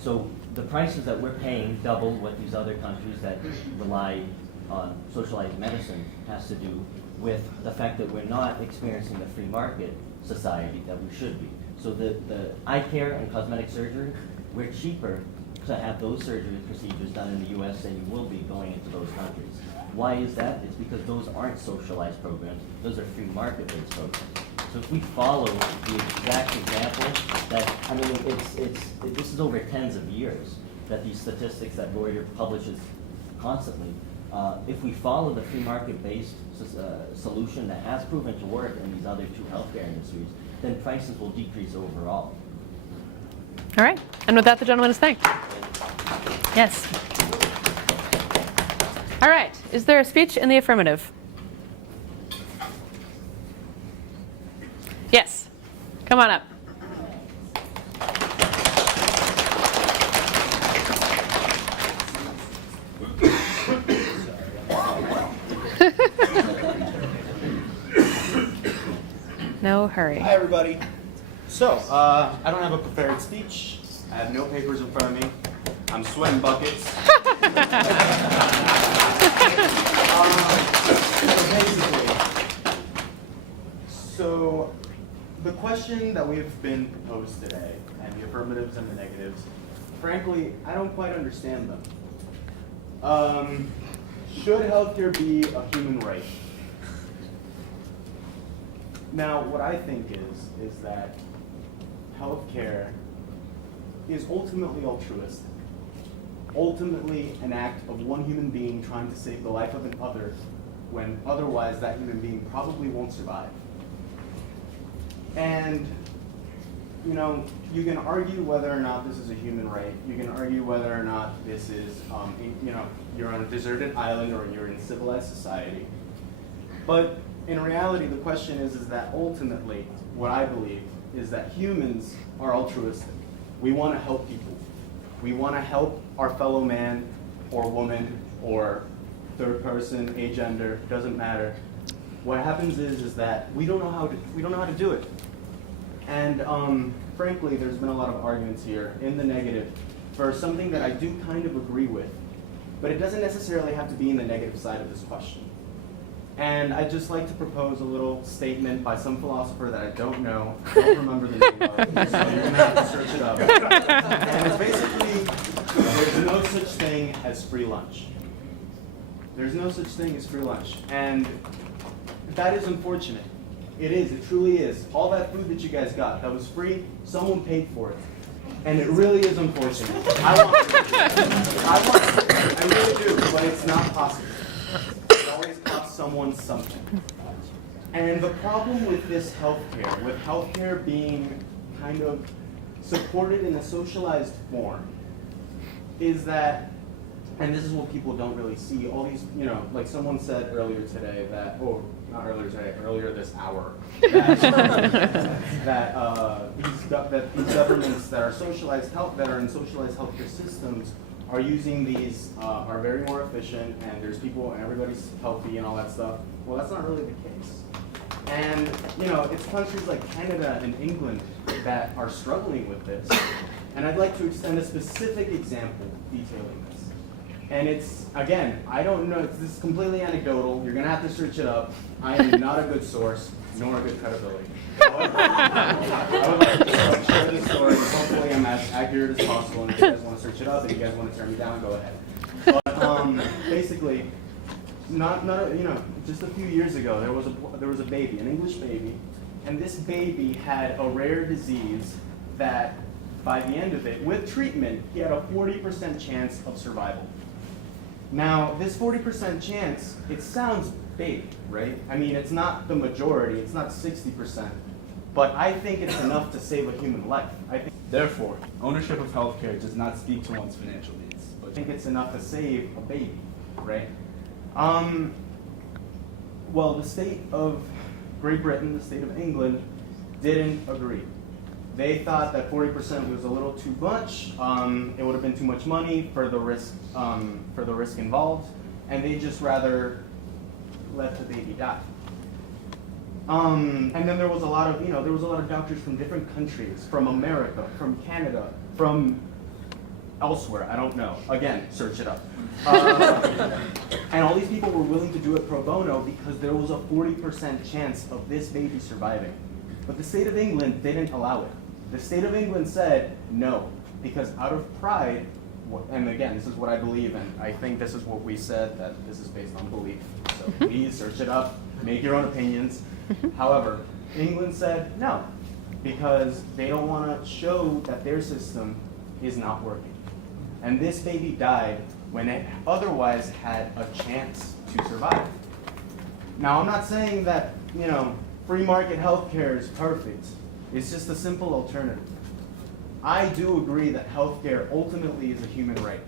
So the prices that we're paying double what these other countries that rely on socialized medicine has to do with the fact that we're not experiencing the free market society that we should be. So the eye care and cosmetic surgery, we're cheaper to have those surgery procedures done in the US than you will be going into those countries. Why is that? It's because those aren't socialized programs, those are free market-based programs. So if we follow the exact example that, I mean, this is over tens of years that these statistics that Reuters publishes constantly. If we follow the free market-based solution that has proven to work in these other two healthcare industries, then prices will decrease overall. All right. And with that, the gentleman is thanked. Yes. All right. Is there a speech in the affirmative? Yes. Come on up. No hurry. Hi, everybody. So, I don't have a prepared speech. I have no papers in front of me. I'm sweating buckets. So the question that we've been posed today, and the affirmatives and the negatives, frankly, I don't quite understand them. Should healthcare be a human right? Now, what I think is that healthcare is ultimately altruistic, ultimately an act of one human being trying to save the life of another when otherwise that human being probably won't survive. And, you know, you can argue whether or not this is a human right. You can argue whether or not this is, you know, you're on a deserted island or you're in civilized society. But in reality, the question is that ultimately, what I believe is that humans are altruistic. We want to help people. We want to help our fellow man or woman or third person, agender, doesn't matter. What happens is that we don't know how to do it. And frankly, there's been a lot of arguments here in the negative for something that I do kind of agree with, but it doesn't necessarily have to be in the negative side of this question. And I'd just like to propose a little statement by some philosopher that I don't know, I don't remember the name of, so you're gonna have to search it up. And it's basically, there's no such thing as free lunch. There's no such thing as free lunch. And that is unfortunate. It is, it truly is. All that food that you guys got, that was free, someone paid for it. And it really is unfortunate. I really do, but it's not possible. It always costs someone something. And the problem with this healthcare, with healthcare being kind of supported in a socialized form, is that, and this is what people don't really see, all these, you know, like someone said earlier today that, or not earlier today, earlier this hour, that, these governments that are socialized health, that are in socialized healthcare systems are using these, are very more efficient, and there's people, and everybody's healthy and all that stuff. Well, that's not really the case. And, you know, it's countries like Canada and England that are struggling with this. And I'd like to extend a specific example detailing this. And it's, again, I don't know, this is completely anecdotal. You're gonna have to search it up. I am not a good source, nor a good credibility. However, I would like to share this story. Hopefully I'm as accurate as possible, and if you guys wanna search it up and you guys wanna turn me down, go ahead. But basically, not you know, just a few years ago, there was a baby, an English baby, and this baby had a rare disease that by the end of it, with treatment, he had a 40% chance of survival. Now, this 40% chance, it sounds big, right? I mean, it's not the majority, it's not 60%, but I think it's enough to save a human life. Therefore, ownership of healthcare does not speak to one's financial needs. I think it's enough to save a baby, right? Well, the state of Great Britain, the state of England, didn't agree. They thought that 40% was a little too much. It would have been too much money for the risk involved, and they just rather let the baby die. And then there was a lot of, there was a lot of doctors from different countries, from America, from Canada, from elsewhere. I don't know. Again, search it up. And all these people were willing to do it pro bono because there was a 40% chance of this baby surviving. But the state of England didn't allow it. The state of England said no, because out of pride, and again, this is what I believe, and I think this is what we said, that this is based on belief. So please search it up, make your own opinions. However, England said no, because they don't want to show that their system is not working. And this baby died when it otherwise had a chance to survive. Now, I'm not saying that, free market healthcare is perfect. It's just a simple alternative. I do agree that healthcare ultimately is a human right.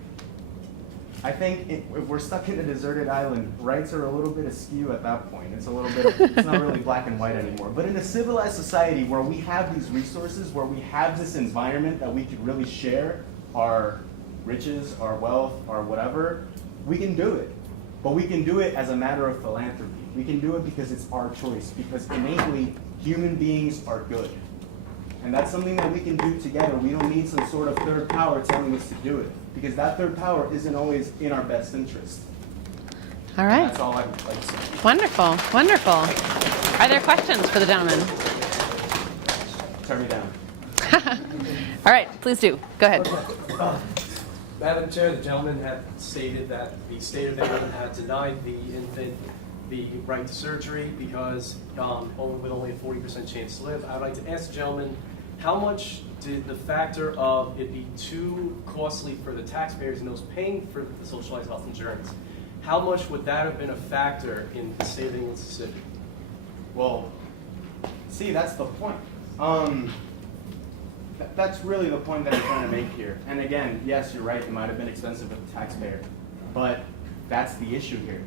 I think if we're stuck in a deserted island, rights are a little bit askew at that point. It's not really black and white anymore. But in a civilized society where we have these resources, where we have this environment that we could really share our riches, our wealth, our whatever, we can do it. But we can do it as a matter of philanthropy. We can do it because it's our choice, because innately human beings are good. And that's something that we can do together. We don't need some sort of third power telling us to do it, because that third power isn't always in our best interest. All right. That's all I would like to say. Wonderful, wonderful. Are there questions for the gentleman? Turn me down. All right, please do. Go ahead. Madam Chair, the gentleman had stated that the state of England had denied the infant the right to surgery because with only a 40% chance to live. I'd like to ask the gentleman, how much did the factor of it be too costly for the taxpayers and those paying for the socialized health insurance, how much would that have been a factor in saving Mississippi? Well, see, that's the point. That's really the point that I'm trying to make here. And again, yes, you're right, it might have been expensive for the taxpayer, but that's the issue here.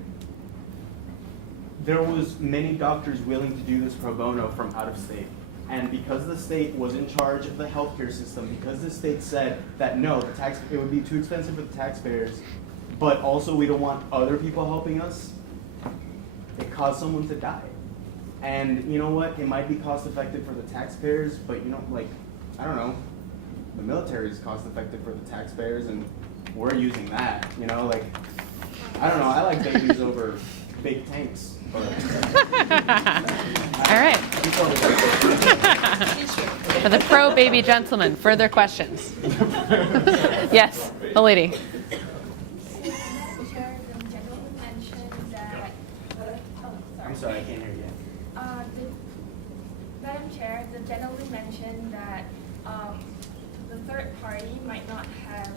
There was many doctors willing to do this pro bono from out of state. And because the state was in charge of the healthcare system, because the state said that no, it would be too expensive for the taxpayers, but also we don't want other people helping us, it caused someone to die. And you know what? It might be cost effective for the taxpayers, but I don't know, the military is cost effective for the taxpayers and we're using that, I don't know, I like babies over big tanks. All right. For the pro-baby gentleman, further questions? Yes, the lady. I'm sorry, I can't hear you. Madam Chair, the gentleman mentioned that the third party might not have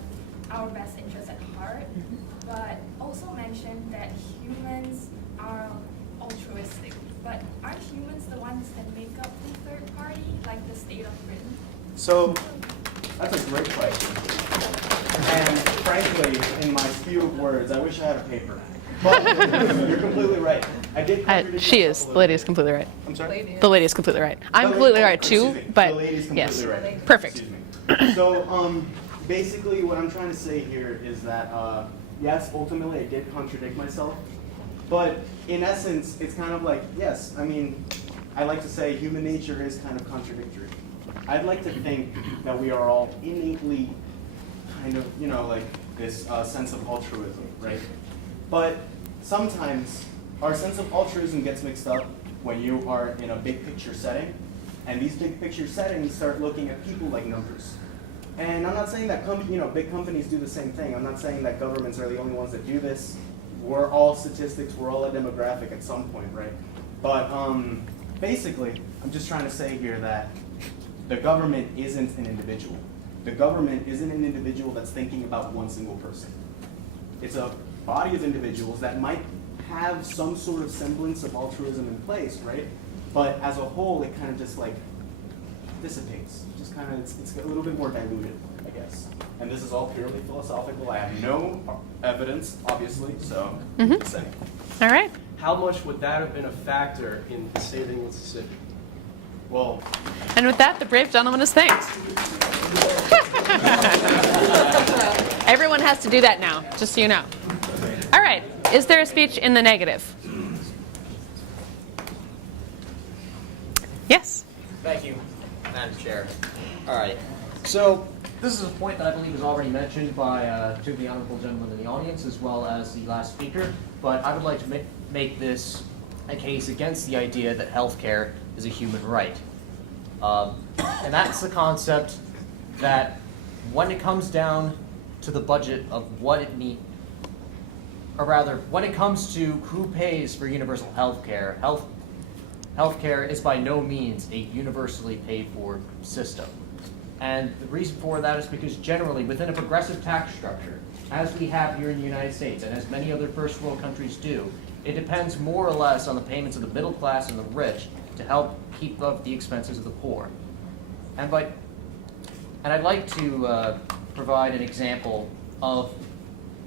our best interests at heart, but also mentioned that humans are altruistic. But aren't humans the ones that make up the third party, like the state of Britain? So, that's a great question. And frankly, in my few words, I wish I had a paper. But you're completely right. I did contradict She myself is. a The little lady bit. is completely right. I'm sorry? The lady is completely right. I'm completely right too, but the lady's yes. completely right. Perfect. Excuse me. So, basically what I'm trying to say here is that, yes, ultimately I did contradict myself, but in essence, it's kind of like, yes, I like to say human nature is kind of contradictory. I'd like to think that we are all innately kind of, this sense of altruism, right? But sometimes our sense of altruism gets mixed up when you are in a big picture setting, and these big picture settings start looking at people like numbers. And I'm not saying that big companies do the same thing. I'm not saying that governments are the only ones that do this. We're all statistics. We're all a demographic at some point, right? But basically, I'm just trying to say here that the government isn't an individual. The government isn't an individual that's thinking about one single person. It's a body of individuals that might have some sort of semblance of altruism in place, right? But as a whole, it kind of just dissipates. Just kind of, it's a little bit more diluted, I guess. And this is all purely philosophical. I have no evidence, obviously, so just saying. All right. How much would that have been a factor in saving Mississippi? Well, And with that, the brave gentleman is thanked. Everyone has to do that now, just so you know. All right. Is there a speech in the negative? Yes. Thank you, Madam Chair. All right. So this is a point that I believe was already mentioned by two of the honorable gentlemen in the audience, as well as the last speaker, but I would like to make this a case against the idea that healthcare is a human right. And that's the concept that when it comes down to the budget of what it needs, or rather, when it comes to who pays for universal healthcare, healthcare is by no means a universally paid for system. And the reason for that is because generally within a progressive tax structure, as we have here in the United States and as many other first world countries do, it depends more or less on the payments of the middle class and the rich to help keep up the expenses of the poor. And I'd like to provide an example of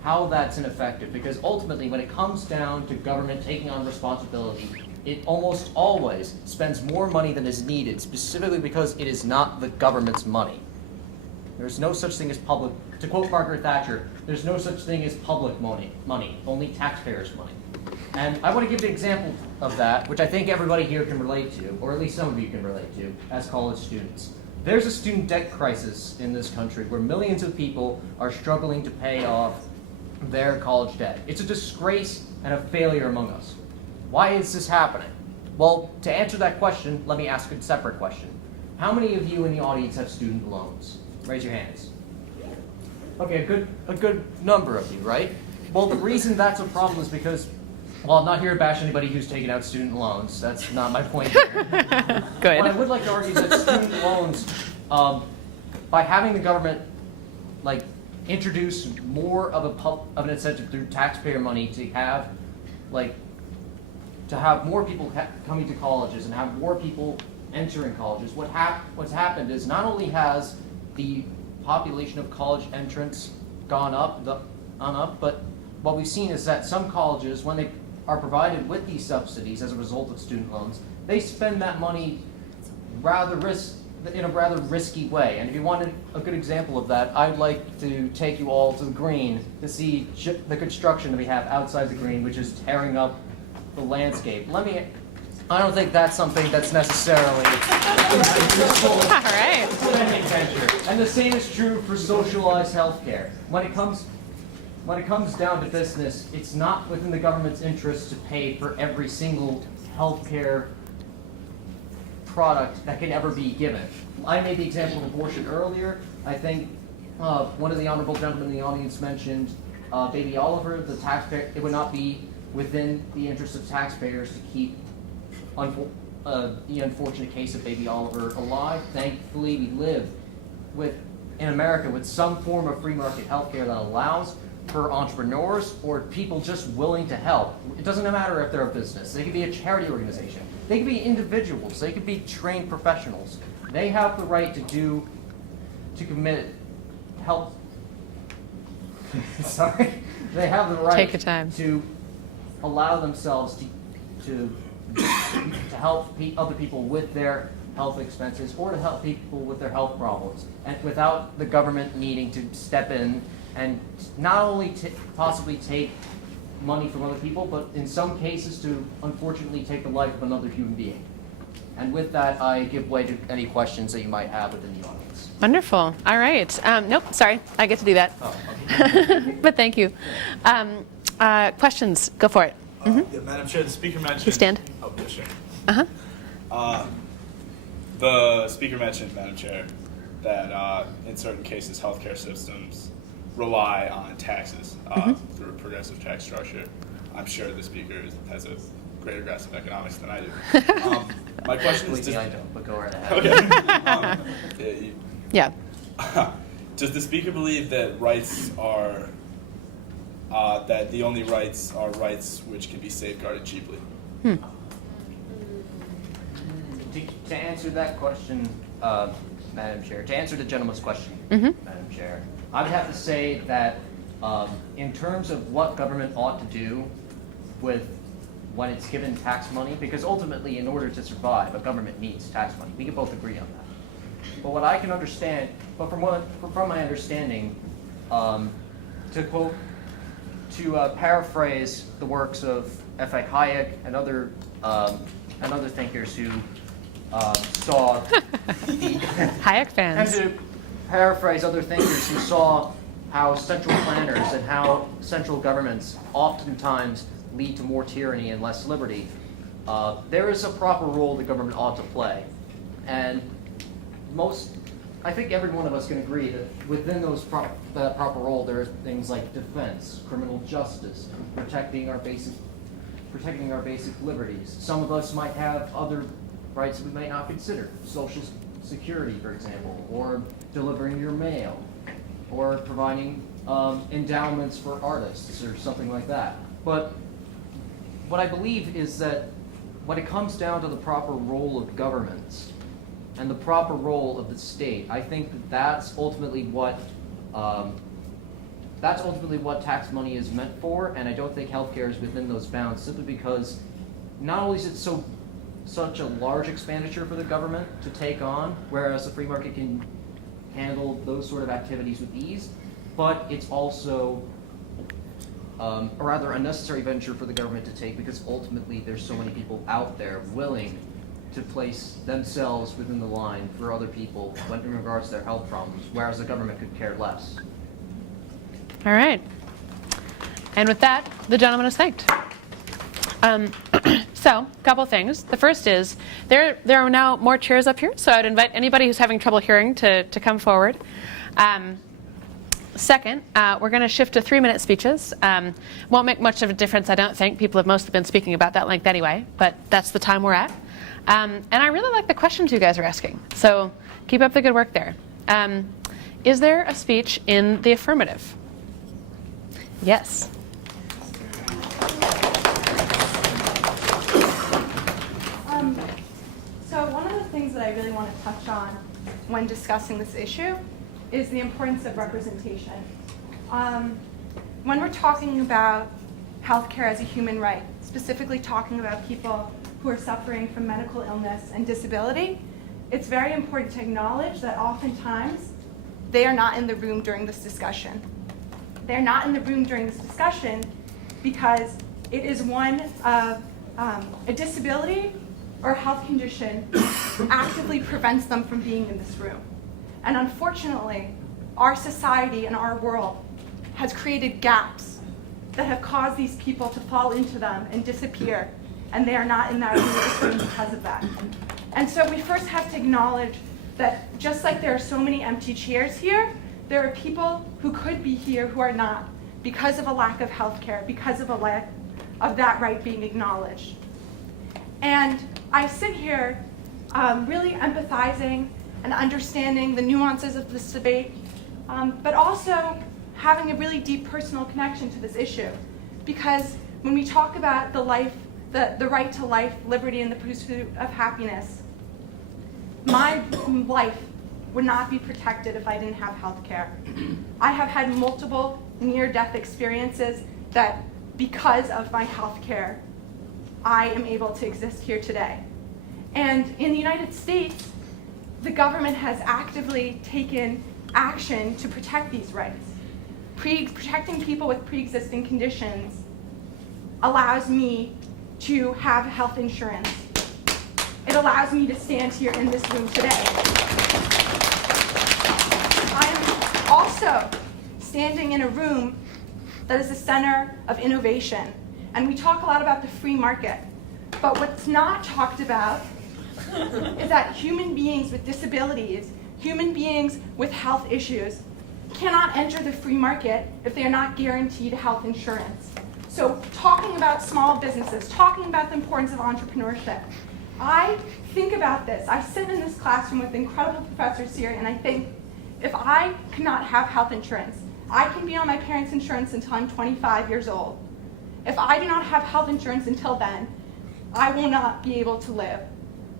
how that's ineffective, because ultimately when it comes down to government taking on responsibility, it almost always spends more money than is needed, specifically because it is not the government's money. There's no such thing as public, to quote Margaret Thatcher, there's no such thing as public money, only taxpayers' money. And I want to give an example of that, which I think everybody here can relate to, or at least some of you can relate to, as college students. There's a student debt crisis in this country where millions of people are struggling to pay off their college debt. It's a disgrace and a failure among us. Why is this happening? Well, to answer that question, let me ask a separate question. How many of you in the audience have student loans? Raise your hands. Okay, a good number of you, right? Well, the reason that's a problem is because, well, I'm not here to bash anybody who's taken out student loans. That's not my point here. Good. What I would like to argue is that student loans, by having the government, introduce more of an incentive through taxpayer money to have more people coming to colleges and have more people entering colleges. What's happened is not only has the population of college entrants gone up, but what we've seen is that some colleges, when they are provided with these subsidies as a result of student loans, they spend that money in a rather risky way. And if you wanted a good example of that, I'd like to take you all to the green to see the construction that we have outside the green, which is tearing up the landscape. I don't think that's something that's necessarily useful. All right. Spending venture. And the same is true for socialized healthcare. When it comes down to business, it's not within the government's interest to pay for every single healthcare product that can ever be given. I made the example of abortion earlier. I think one of the honorable gentlemen in the audience mentioned Baby Oliver, the taxpayer. It would not be within the interest of taxpayers to keep the unfortunate case of Baby Oliver alive. Thankfully, we live in America with some form of free market healthcare that allows for entrepreneurs or people just willing to help. It doesn't matter if they're a business. They could be a charity organization. They could be individuals. They could be trained professionals. They have the right to commit help. Sorry. They have the right Take your time. to allow themselves to help other people with their health expenses or to help people with their health problems, and without the government needing to step in and not only possibly take money from other people, but in some cases to unfortunately take the life of another human being. And with that, I give way to any questions that you might have within the audience. Wonderful. All right. Nope, sorry. I get to do that. Oh, okay. But thank you. Questions? Go for it. Yeah, Madam Chair, the speaker mentioned... Please stand. Oh, yeah, sure. Uh-huh. The speaker mentioned, Madam Chair, that in certain cases, healthcare systems rely on taxes through a progressive tax structure. I'm sure the speaker has a greater grasp of economics than I do. My question is... Believe me, I don't, but go right ahead. Okay. Yeah. Does the speaker believe that rights are... that the only rights are rights which can be safeguarded cheaply? To answer that question, Madam Chair, to answer the gentleman's question, Madam Chair, I would have to say that in terms of what government ought to do when it's given tax money, because ultimately in order to survive, a government needs tax money. We can both agree on that. But what I can understand, but from my understanding, to paraphrase the works of F.A. Hayek and other thinkers who saw the Hayek fans. paraphrase other thinkers who saw how central planners and how central governments oftentimes lead to more tyranny and less liberty, there is a proper role the government ought to play. And I think every one of us can agree that within that proper role, there are things like defense, criminal justice, protecting our basic liberties. Some of us might have other rights we might not consider, social security, for example, or delivering your mail, or providing endowments for artists or something like that. But what I believe is that when it comes down to the proper role of governments and the proper role of the state, I think that that's ultimately what tax money is meant for, and I don't think healthcare is within those bounds, simply because not only is it such a large expenditure for the government to take on, whereas the free market can handle those sort of activities with ease, but it's also a rather unnecessary venture for the government to take, because ultimately there's so many people out there willing to place themselves within the line for other people when in regards to their health problems, whereas the government could care less. All right. And with that, the gentleman is thanked. So, a couple things. The first is there are now more chairs up here, so I would invite anybody who's having trouble hearing to come forward. Second, we're going to shift to 3-minute speeches. Won't make much of a difference, I don't think. People have mostly been speaking about that length anyway, but that's the time we're at. And I really like the questions you guys are asking, so keep up the good work there. Is there a speech in the affirmative? Yes. So one of the things that I really want to touch on when discussing this issue is the importance of representation. When we're talking about healthcare as a human right, specifically talking about people who are suffering from medical illness and disability, it's very important to acknowledge that oftentimes they are not in the room during this discussion. They're not in the room during this discussion because it is one of a disability or health condition actively prevents them from being in this room. And unfortunately, our society and our world has created gaps that have caused these people to fall into them and disappear, and they are not in that room because of that. And so we first have to acknowledge that just like there are so many empty chairs here, there are people who could be here who are not because of a lack of health care, because of a lack of that right being acknowledged. And I sit here really empathizing and understanding the nuances of this debate, but also having a really deep personal connection to this issue. Because when we talk about the right to life, liberty, and the pursuit of happiness, my life would not be protected if I didn't have health care. I have had multiple near-death experiences that, because of my health care, I am able to exist here today. And in the United States, the government has actively taken action to protect these rights. Protecting people with pre-existing conditions allows me to have health insurance. It allows me to stand here in this room today. I am also standing in a room that is the center of innovation. And we talk a lot about the free market, but what's not talked about is that human beings with disabilities, human beings with health issues, cannot enter the free market if they are not guaranteed health insurance. So talking about small businesses, talking about the importance of entrepreneurship, I think about this. I sit in this classroom with incredible professors here, and I think, if I cannot have health insurance, I can be on my parents' insurance until I'm 25 years old. If I do not have health insurance until then, I will not be able to live.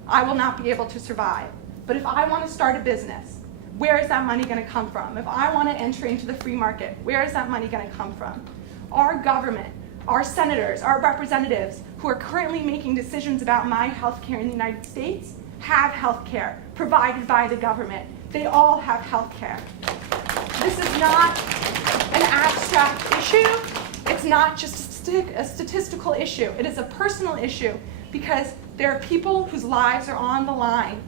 I will not be able to survive. But if I want to start a business, where is that money going to come from? If I want to enter into the free market, where is that money going to come from? Our government, our senators, our representatives who are currently making decisions about my health care in the United States have health care provided by the government. They all have health care. This is not an abstract issue. It's not just a statistical issue. It is a personal issue because there are people whose lives are on the line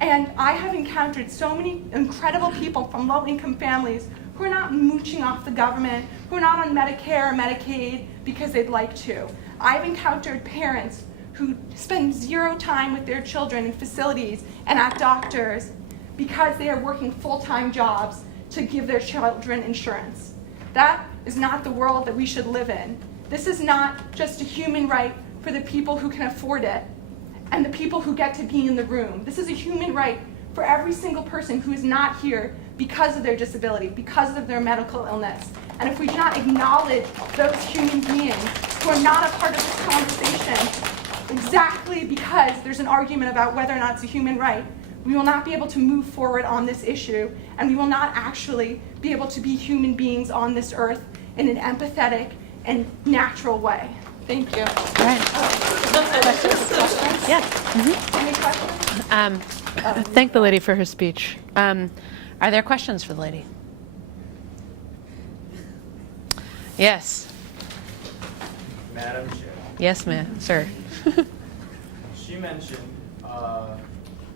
And I have encountered so many incredible people from low-income families who are not mooching off the government, who are not on Medicare or Medicaid because they'd like to. I've encountered parents who spend zero time with their children in facilities and at doctors because they are working full-time jobs to give their children insurance. That is not the world that we should live in. This is not just a human right for the people who can afford it and the people who get to be in the room. This is a human right for every single person who is not here because of their disability, because of their medical illness. And if we do not acknowledge those human beings who are not a part of this conversation, exactly because there's an argument about whether or not it's a human right, we will not be able to move forward on this issue, and we will not actually be able to be human beings on this earth in an empathetic and natural way. Thank you. Right. Questions? Yeah. Any questions? Thank the lady for her speech. Are there questions for the lady? Yes. Madam Chair. Yes, ma'am, sir. She mentioned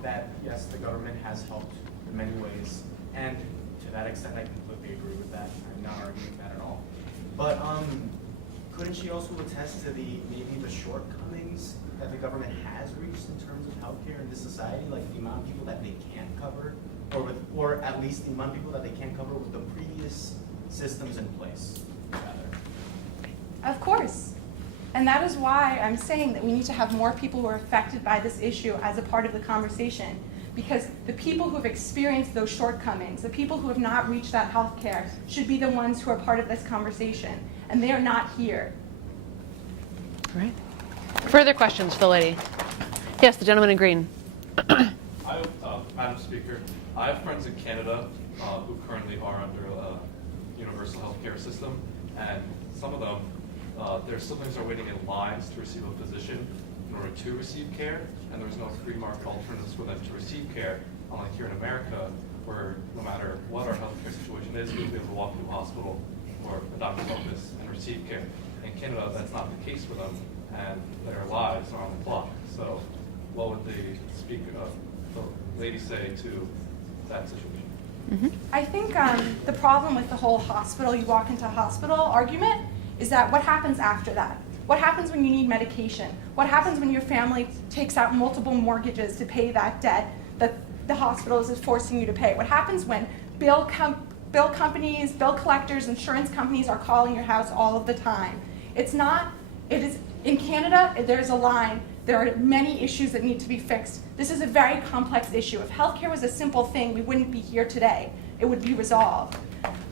that, yes, the government has helped in many ways, and to that extent, I completely agree with that. I'm not arguing that at all. But couldn't she also attest to maybe the shortcomings that the government has reached in terms of healthcare in this society, like the amount of people that they can't cover, or at least the amount of people that they can't cover with the previous systems in place, rather? Of course. And that is why I'm saying that we need to have more people who are affected by this issue as a part of the conversation. Because the people who have experienced those shortcomings, the people who have not reached that health care, should be the ones who are part of this conversation. And they are not here. All right. Further questions for the lady? Yes, the gentleman in green. Madam Speaker, I have friends in Canada who currently are under a universal health care system, and some of them, their siblings are waiting in lines to receive a physician in order to receive care, and there's no free market alternatives for them to receive care, unlike here in America, where no matter what our healthcare situation is, you'll be able to walk to a hospital or a doctor's office and receive care. In Canada, that's not the case for them, and their lives are on the clock. So what would the lady say to that situation? I think the problem with the whole hospital, you walk into a hospital argument is that what happens after that? What happens when you need medication? What happens when your family takes out multiple mortgages to pay that debt that the hospital is forcing you to pay? What happens when bill companies, bill collectors, insurance companies are calling your house all of the time? In Canada, there's a line. There are many issues that need to be fixed. This is a very complex issue. If healthcare was a simple thing, we wouldn't be here today. It would be resolved.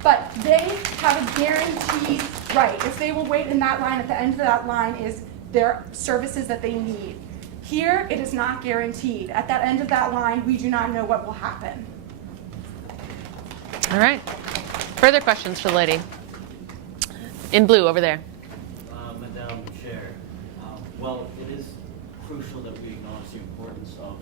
But they have a guaranteed right. If they will wait in that line, at the end of that line is their services that they need. Here, it is not guaranteed. At that end of that line, we do not know what will happen. All right. Further questions for the lady? In blue, over there. Madam Chair, well, it is crucial that we acknowledge the importance of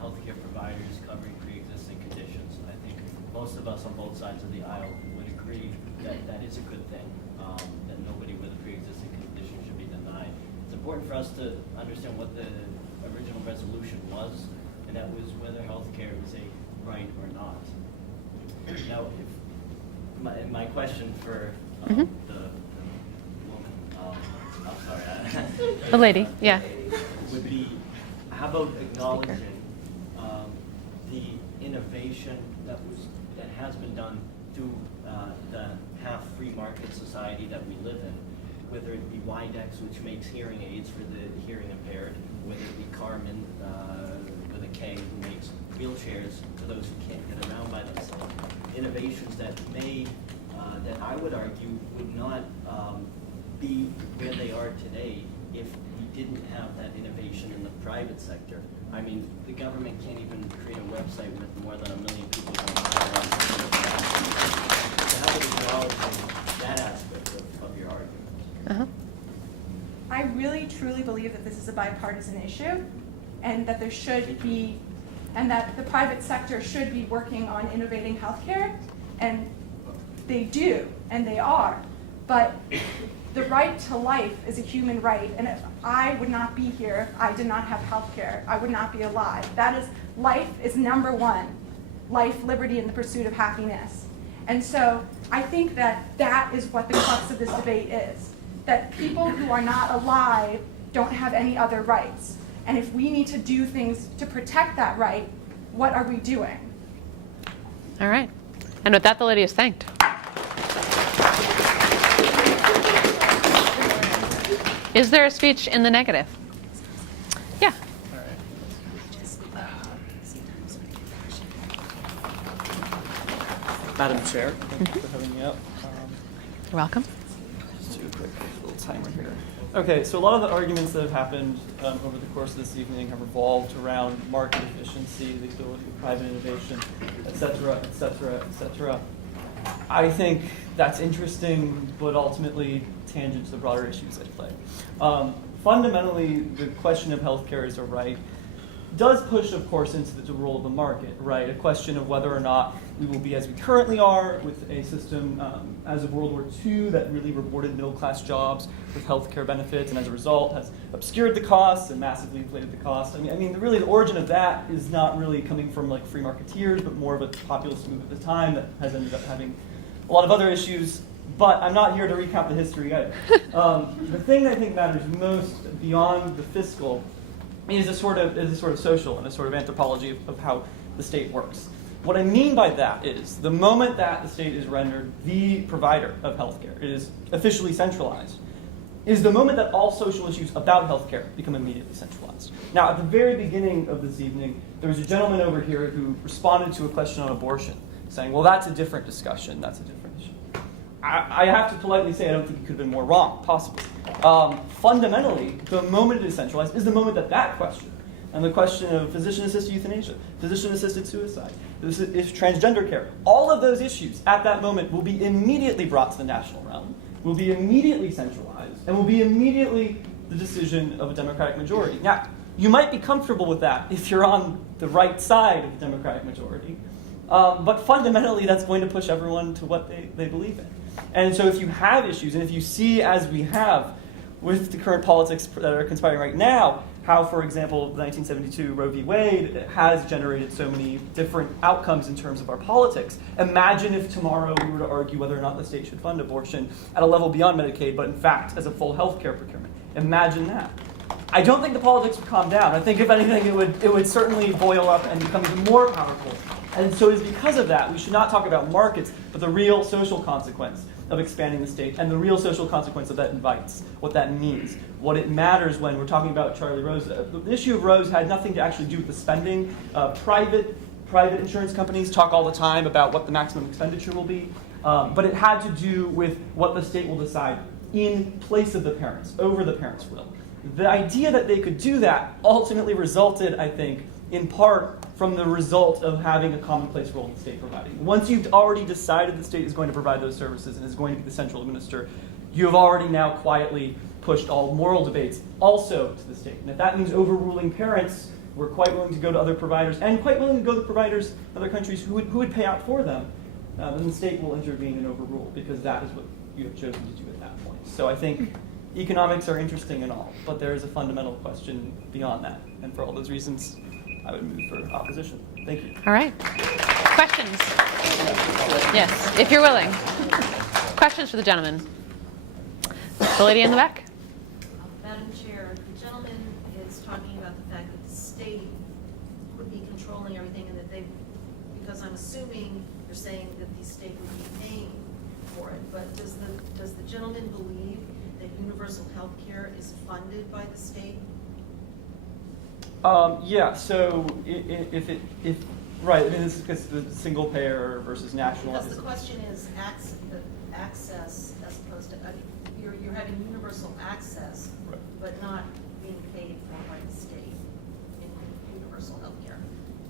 healthcare providers covering pre-existing conditions. I think most of us on both sides of the aisle would agree that that is a good thing, that nobody with a pre-existing condition should be denied. It's important for us to understand what the original resolution was, and that was whether healthcare is a right or not. Now, if my question for the woman, I'm sorry. The lady, yeah. Would be, how about acknowledging the innovation that has been done through the half-free market society that we live in, whether it be Widex, which makes hearing aids for the hearing impaired, whether it be Carmen with a K, who makes wheelchairs for those who can't get around by themselves. Innovations that that I would argue would not be where they are today if we didn't have that innovation in the private sector. I mean, the government can't even create a website with more than 1 million people online. So how would you acknowledge that aspect of your argument? I really, truly believe that this is a bipartisan issue, and that there should be, and that the private sector should be working on innovating healthcare, and they do, and they are. But The right to life is a human right, and if I would not be here, I did not have health care, I would not be alive. That is, life is number one. Life, liberty, and the pursuit of happiness. And so I think that that is what the crux of this debate is, that people who are not alive don't have any other rights. And if we need to do things to protect that right, what are we doing? All right. And with that, the lady is thanked. Is there a speech in the negative? Yeah. Madam Chair, thank you for having me up. You're welcome. Just do a quick little timer here. Okay, so a lot of the arguments that have happened over the course of this evening have revolved around market efficiency, the ability of private innovation, et cetera, et cetera, et cetera. I think that's interesting, but ultimately tangent to the broader issues at play. Fundamentally, the question of healthcare as a right does push, of course, into the role of the market, right? A question of whether or not we will be as we currently are with a system as of World War II that really rewarded middle-class jobs with healthcare benefits, and as a result has obscured the costs and massively inflated the costs. I mean, really the origin of that is not really coming from like free marketeers, but more of a populist move at the time that has ended up having a lot of other issues. But I'm not here to recount the history either. The thing that I think matters most beyond the fiscal is a sort of social and a sort of anthropology of how the state works. What I mean by that is the moment that the state is rendered the provider of healthcare, it is officially centralized, is the moment that all social issues about healthcare become immediately centralized. Now, at the very beginning of this evening, there was a gentleman over here who responded to a question on abortion, saying, well, that's a different discussion, that's a different issue. I have to politely say I don't think he could have been more wrong, possibly. Fundamentally, the moment it is centralized is the moment that that question, and the question of physician-assisted euthanasia, physician-assisted suicide, this is transgender care, all of those issues at that moment will be immediately brought to the national realm, will be immediately centralized, and will be immediately the decision of a Democratic majority. Now, you might be comfortable with that if you're on the right side of the Democratic majority, but fundamentally that's going to push everyone to what they believe in. And so if you have issues, and if you see, as we have with the current politics that are conspiring right now, how, for example, the 1972 Roe v. Wade has generated so many different outcomes in terms of our politics. Imagine if tomorrow we were to argue whether or not the state should fund abortion at a level beyond Medicaid, but in fact as a full health care procurement. Imagine that. I don't think the politics would calm down. I think, if anything, it would certainly boil up and become even more powerful. And so it's because of that we should not talk about markets, but the real social consequence of expanding the state, and the real social consequence of that invites, what that means, what it matters when we're talking about Charlie Rose. The issue of Rose had nothing to actually do with the spending. Private insurance companies talk all the time about what the maximum expenditure will be, but it had to do with what the state will decide in place of the parents, over the parents' will. The idea that they could do that ultimately resulted, I think, in part from the result of having a commonplace role in the state providing. Once you've already decided the state is going to provide those services and is going to be the central administrator, you have already now quietly pushed all moral debates also to the state. And if that means overruling parents, we're quite willing to go to other providers, and quite willing to go to providers in other countries who would pay out for them, then the state will intervene and overrule, because that is what you have chosen to do at that point. So I think economics are interesting and all, but there is a fundamental question beyond that. And for all those reasons, I would move for opposition. Thank you. All right. Questions? Yes, if you're willing. Questions for the gentleman? The lady in the back. Madam Chair, the gentleman is talking about the fact that the state would be controlling everything, and that they, because I'm assuming you're saying that the state would be paying for it, but does the gentleman believe that universal health care is funded by the state? Yeah, so if right, I mean, this is because the single payer versus national. Because the question is access as opposed to, you're having universal access, right, but not being paid for by the state in universal health care.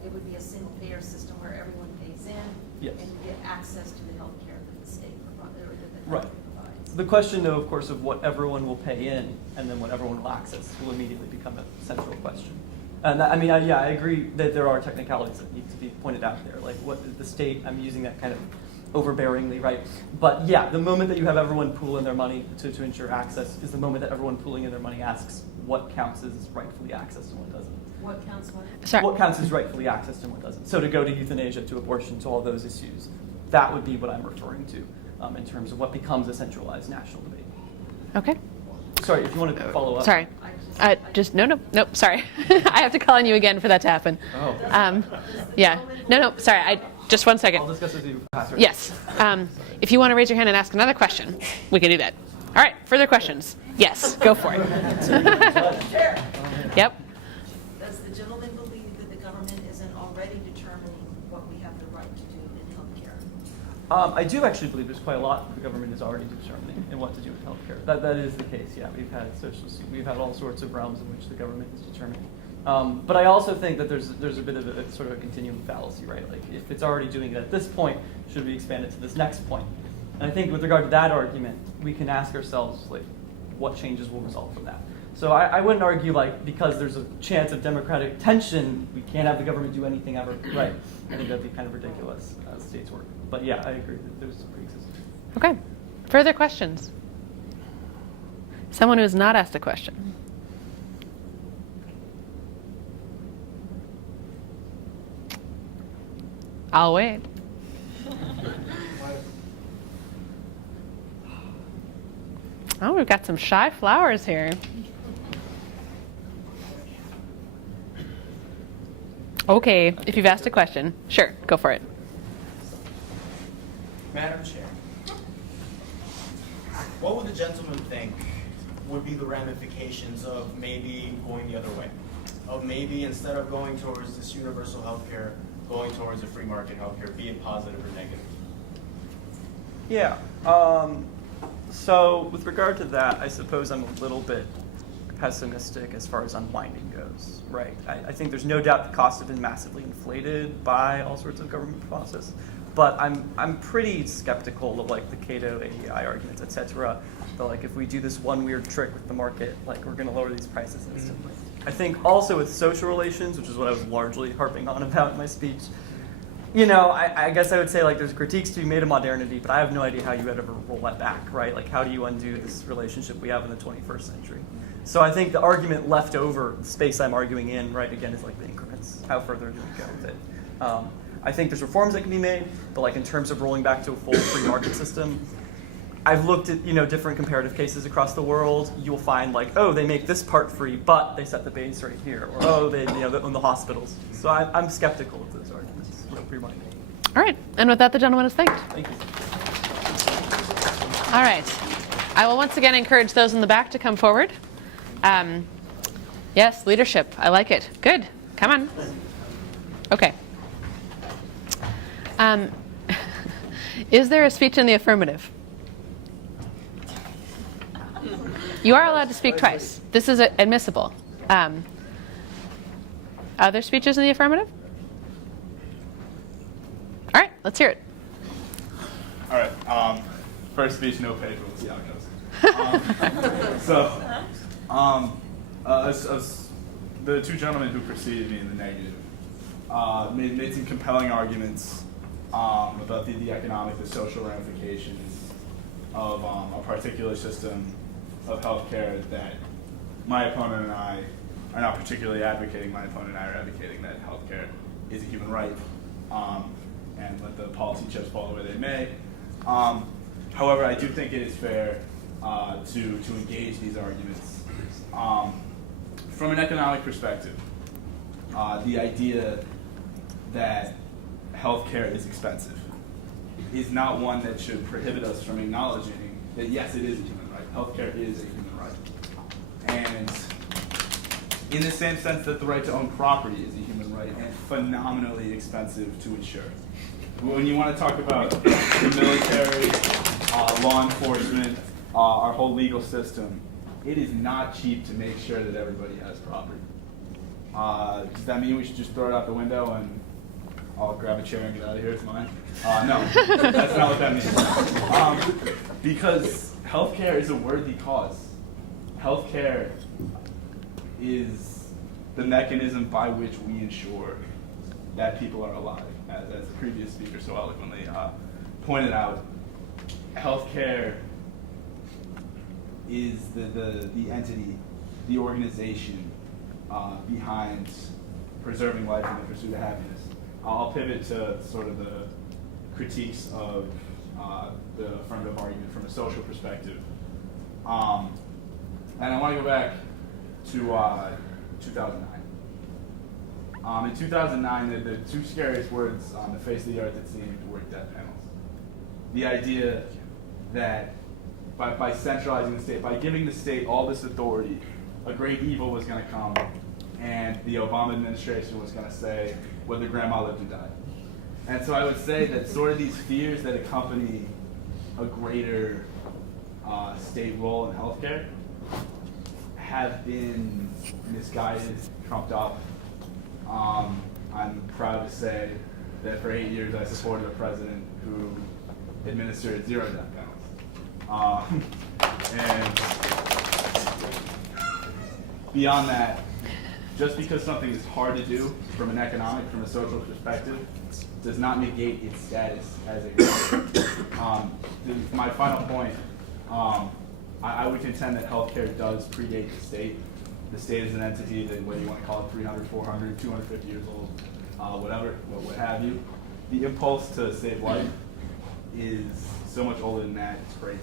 It would be a single payer system where everyone pays in, yes, and you get access to the health care that the state provides, or that the right provides. The question, though, of course, of what everyone will pay in and then what everyone will access will immediately become a central question. And I mean, I agree that there are technicalities that need to be pointed out there. Like, what the state, I'm using that kind of overbearingly, right? But yeah, the moment that you have everyone pool in their money to ensure access is the moment that everyone pooling in their money asks what counts as rightfully accessed and what doesn't. What counts what? Sorry. What counts as rightfully accessed and what doesn't. So to go to euthanasia, to abortion, to all those issues, that would be what I'm referring to in terms of what becomes a centralized national debate. Okay. Sorry, if you want to follow up. Sorry. No, sorry. I have to call on you again for that to happen. Oh. Yeah. No, sorry. Just 1 second. I'll discuss with you after. Yes. If you want to raise your hand and ask another question, we can do that. All right. Further questions? Yes. Go for it. Yep. Does the gentleman believe that the government isn't already determining what we have the right to do in healthcare? I do actually believe there's quite a lot the government is already determining in what to do with healthcare. That is the case. Yeah, we've had all sorts of realms in which the government is determining. But I also think that there's a bit of a sort of a continuum fallacy, right? Like if it's already doing it at this point, should we expand it to this next point? And I think with regard to that argument, we can ask ourselves like, what changes will result from that? So I wouldn't argue like because there's a chance of democratic tension, we can't have the government do anything ever, right? I think that'd be kind of ridiculous as states work. But yeah, I agree that there's some pre-existing. Okay. Further questions? Someone who has not asked a question. I'll wait. Oh, we've got some shy flowers here. Okay, if you've asked a question, sure, go for it. Madam Chair, what would the gentleman think would be the ramifications of maybe going the other way? Of maybe instead of going towards this universal healthcare, going towards a free market healthcare, be it positive or negative? Yeah. So with regard to that, I suppose I'm a little bit pessimistic as far as unwinding goes, right? I think there's no doubt the costs have been massively inflated by all sorts of government process, but I'm pretty skeptical of like the Cato AEI arguments, et cetera, that like if we do this one weird trick with the market, like we're going to lower these prices instantly. I think also with social relations, which is what I was largely harping on about in my speech, you know, I guess I would say like there's critiques to be made of modernity, but I have no idea how you would ever roll that back, right? Like how do you undo this relationship we have in the 21st century? So I think the argument left over, the space I'm arguing in, right, again, is like the increments. How further do we go with it? I think there's reforms that can be made, but like in terms of rolling back to a full free market system, I've looked at, you know, different comparative cases across the world. You'll find like, oh, they make this part free, but they set the base right here, or oh, they own the hospitals. So I'm skeptical of those arguments. Free money. All right, and with that, the gentleman is thanked. Thank you. All right, I will once again encourage those in the back to come forward. Yes, leadership, I like it. Good, come on. Okay. Is there a speech in the affirmative? You are allowed to speak twice. This is admissible. Other speeches in the affirmative? All right, let's hear it. All right. First speech, no paper. We'll see how it goes. The two gentlemen who preceded me in the negative made some compelling arguments about the economic, the social ramifications of a particular system of healthcare that my opponent and I are not particularly advocating. My opponent and I are advocating that healthcare is a human right. And let the policy chips fall the way they may. However, I do think it is fair to engage these arguments. From an economic perspective, the idea that healthcare is expensive is not one that should prohibit us from acknowledging that yes, it is a human right. Healthcare is a human right. And in the same sense that the right to own property is a human right and phenomenally expensive to insure. When you want to talk about the military, law enforcement, our whole legal system, it is not cheap to make sure that everybody has property. Does that mean we should just throw it out the window and I'll grab a chair and get out of here? It's mine. No, that's not what that means. Because healthcare is a worthy cause. Healthcare is the mechanism by which we ensure that people are alive, as the previous speaker so eloquently pointed out, healthcare is the entity, the organization behind preserving life and the pursuit of happiness. I'll pivot to sort of the critiques of the affirmative argument from a social perspective. And I want to go back to 2009. In 2009, the two scariest words on the face of the earth, it seemed, were death panels. The idea that by centralizing the state, by giving the state all this authority, a great evil was going to come, and the Obama administration was going to say whether grandma lived or died. And so I would say that sort of these fears that accompany a greater state role in healthcare have been misguided, trumped up. I'm proud to say that for 8 years I supported a president who administered 0 death panels. And beyond that, just because something is hard to do from an economic, from a social perspective, does not negate its status as a right. My final point, I would contend that healthcare does predate the state. The state is an entity that, whether you want to call it 300, 400, 250 years old, whatever, what have you. The impulse to save life is so much older than that, it's crazy.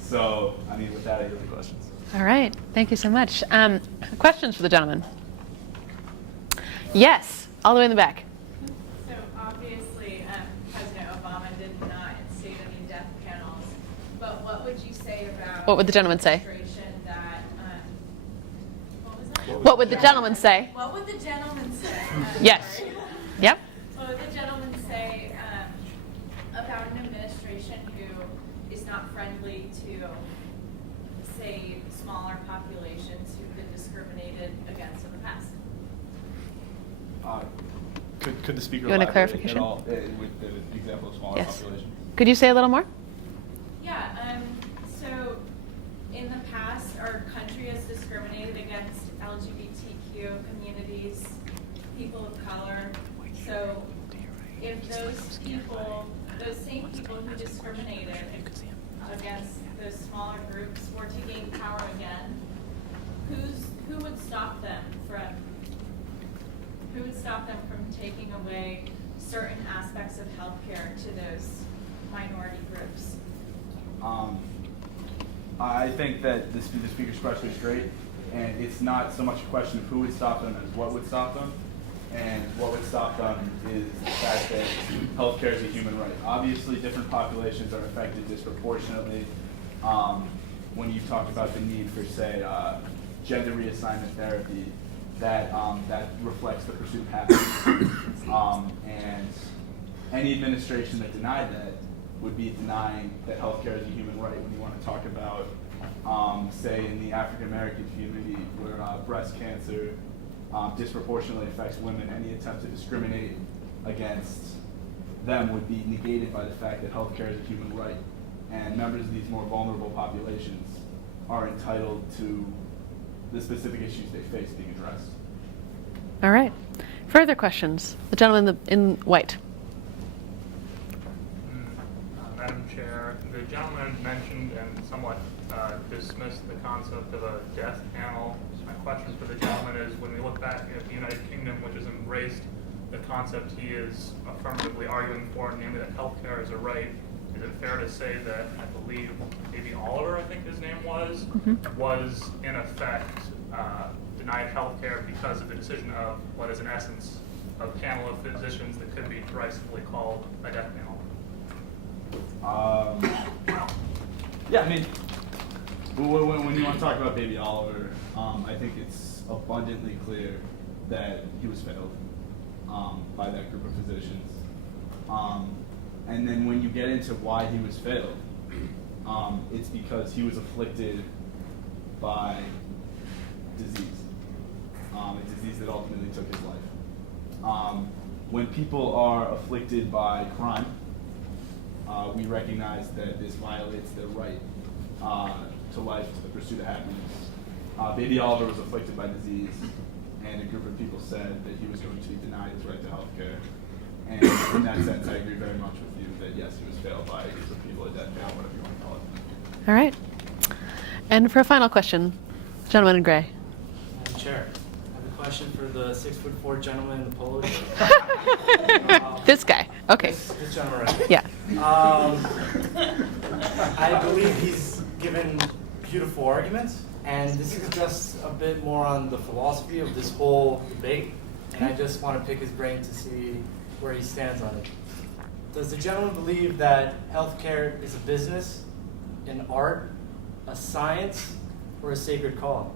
So, I mean, with that, I have any questions. All right, thank you so much. Questions for the gentleman? Yes, all the way in the back. So obviously, President Obama did not instate any death panels, but what would you say about What would the gentleman say? That, what was that? What would the gentleman say? What would the gentleman say? Yes. Yep. What would the gentleman say about an administration who is not friendly to, say, smaller populations who've been discriminated against in the past? Could the speaker You want a elaborate clarification? at all with the example of smaller Yes. populations? Could you say a little more? Yeah, so in the past, our country has discriminated against LGBTQ communities, people of color. So if those people, those same people who discriminated against those smaller groups were to gain power again, who would stop them from taking away certain aspects of healthcare to those minority groups? I think that the speaker's question is great, and it's not so much a question of who would stop them as what would stop them. And what would stop them is the fact that healthcare is a human right. Obviously, different populations are affected disproportionately. When you talk about the need for, say, gender reassignment therapy, that reflects the pursuit of happiness. And any administration that denied that would be denying that healthcare is a human right. When you want to talk about, say, in the African American community, where breast cancer disproportionately affects women, any attempt to discriminate against them would be negated by the fact that healthcare is a human right. And members of these more vulnerable populations are entitled to the specific issues they face being addressed. All right. Further questions? The gentleman in white. Madam Chair, the gentleman mentioned and somewhat dismissed the concept of a death panel. So my question for the gentleman is, when we look back at the United Kingdom, which has embraced the concept he is affirmatively arguing for, namely that healthcare is a right, is it fair to say that, I believe, maybe Oliver, I think his name was in effect denied healthcare because of the decision of what is in essence a panel of physicians that could be derisively called a death panel? Yeah, I mean, when you want to talk about Baby Oliver, I think it's abundantly clear that he was failed by that group of physicians. And then when you get into why he was failed, it's because he was afflicted by disease, a disease that ultimately took his life. When people are afflicted by crime, we recognize that this violates their right to life, to the pursuit of happiness. Baby Oliver was afflicted by disease, and a group of people said that he was going to be denied his right to health care. And in that sense, I agree very much with you that yes, he was failed by a group of people, a dead fail, whatever you want to call it. All right. And for a final question, gentleman in gray. Madam Chair, I have a question for the 6'4" gentleman in the polo shirt. This guy. Okay. This gentleman right Yeah. I believe he's given beautiful arguments, and this is just a bit more on the philosophy of this whole debate, and I just want to pick his brain to see where he stands on it. Does the gentleman believe that healthcare is a business, an art, a science, or a sacred calling?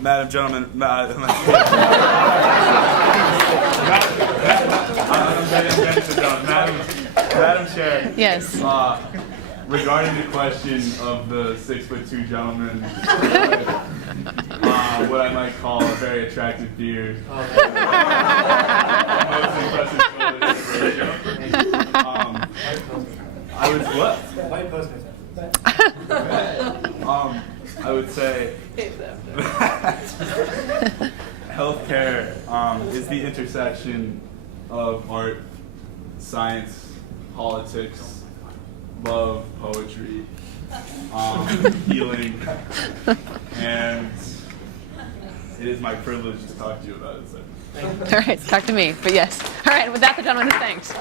Madam Gentleman, Madam Chair. Yes. Regarding the question of the 6'2" gentleman, what I might call a very attractive beard. Most impressive shoulders. I would what? I would say healthcare is the intersection of art, science, politics, love, poetry, healing, and it is my privilege to talk to you about it, sir. All right, talk to me, but yes. All right, with that, the gentleman is thanked.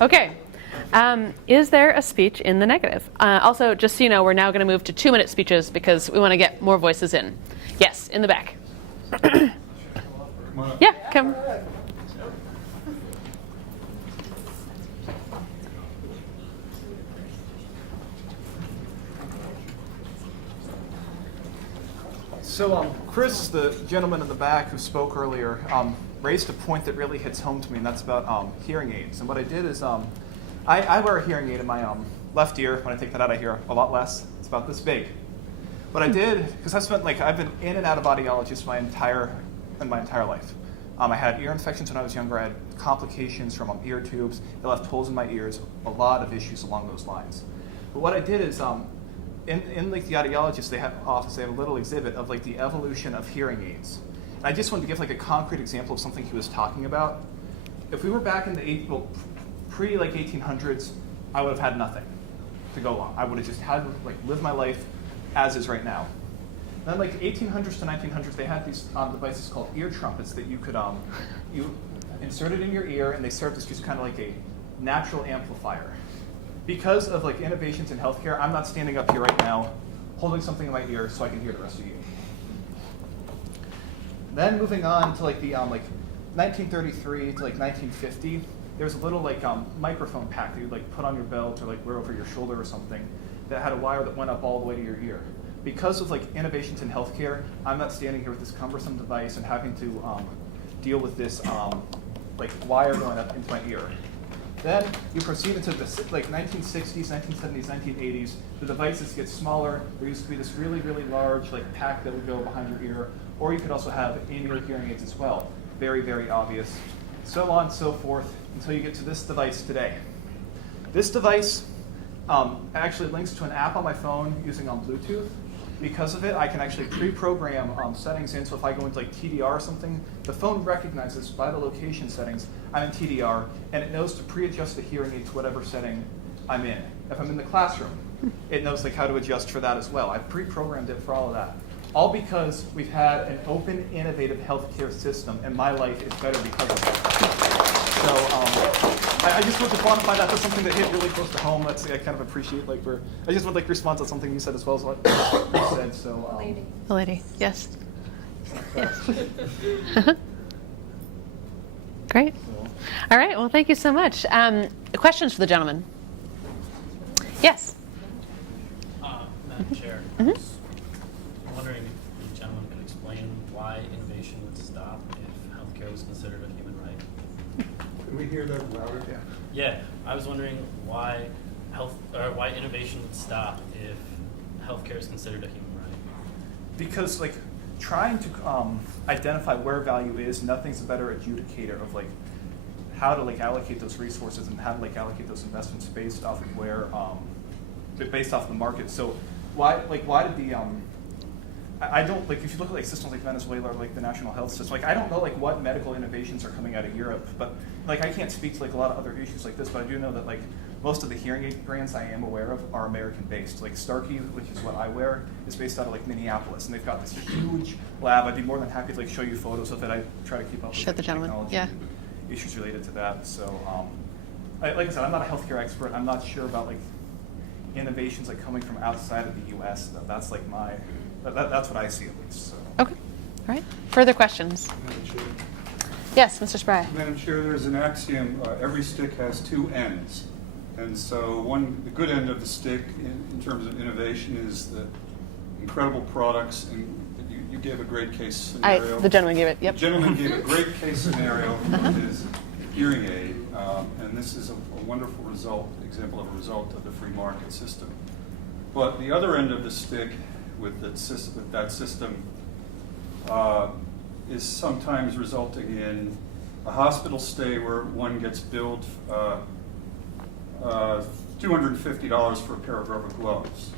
Okay. Is there a speech in the negative? Also, just so you know, we're now going to move to 2-minute speeches because we want to get more voices in. Yes, in the back. Yeah, come. So Chris, the gentleman in the back who spoke earlier, raised a point that really hits home to me, and that's about hearing aids. And what I did is I wear a hearing aid in my left ear. When I take that out, I hear a lot less. It's about this big. What I did, because I've been in and out of audiologists my entire life. I had ear infections when I was younger. I had complications from ear tubes. It left holes in my ears. A lot of issues along those lines. But what I did is in the audiologist office, they have a little exhibit of the evolution of hearing aids. And I just wanted to give a concrete example of something he was talking about. If we were back in the pre-1800s, I would have had nothing to go on. I would have just had to live my life as is right now. Then 1800s to 1900s, they had these devices called ear trumpets that you could you insert it in your ear, and they served as just kind of like a natural amplifier. Because of innovations in healthcare, I'm not standing up here right now holding something in my ear so I can hear the rest of you. Then moving on to the 1933 to 1950, there's a little microphone pack that you put on your belt or wear over your shoulder or something that had a wire that went up all the way to your ear. Because of innovations in healthcare, I'm not standing here with this cumbersome device and having to deal with this wire going up into my ear. Then you proceed into the 1960s, 1970s, 1980s. The devices get smaller. There used to be this really, really large pack that would go behind your ear, or you could also have in-ear hearing aids as well. Very, very obvious. So on and so forth until you get to this device today. This device actually links to an app on my phone using Bluetooth. Because of it, I can actually pre-program settings in. So if I go into TDR or something, the phone recognizes by the location settings I'm in TDR, and it knows to pre-adjust the hearing aid to whatever setting I'm in. If I'm in the classroom, it knows how to adjust for that as well. I've pre-programmed it for all of that. All because we've had an open, innovative healthcare system, and my life is better because of it. So I just want to quantify that. That's something that hit really close to home. I kind of appreciate I just want to respond to something you said as well as what you said. So The lady, yes. Yes. Great. All right. Well, thank you so much. Questions for the gentleman? Yes. Madam Chair, I'm wondering if the gentleman could explain why innovation would stop if healthcare was considered a human right. Can we hear that louder? Yeah. Yeah, I was wondering why why innovation would stop if healthcare is considered a human right. because trying to identify where value is, nothing's a better adjudicator of how to allocate those resources and how to allocate those investments based off of where based off the market. So why did the I don't, like, if you look at like systems like Venezuela or like the national health system, like I don't know like what medical innovations are coming out of Europe, but like I can't speak to like a lot of other issues like this, but I do know that like most of the hearing aid brands I am aware of are American based. Like Starkey, which is what I wear, is based out of like Minneapolis, and they've got this huge lab. I'd be more than happy to like show you photos of it. I try to keep up with Show the like, gentleman, technology yeah. and issues related to that. So like I said, I'm not a healthcare expert. I'm not sure about like innovations like coming from outside of the U.S. That's like my that's what I see at least. So. Okay. All right. Further questions? Yes, Mr. Spry. Madam Chair, there's an axiom, every stick has two ends. And so the good end of the stick in terms of innovation is the incredible products, and you gave a great case scenario. The gentleman gave it, yep. The gentleman gave a great case scenario for his hearing aid, and this is a wonderful example of a result of the free market system. But the other end of the stick with that system is sometimes resulting in a hospital stay where one gets billed $250 for a pair of rubber gloves,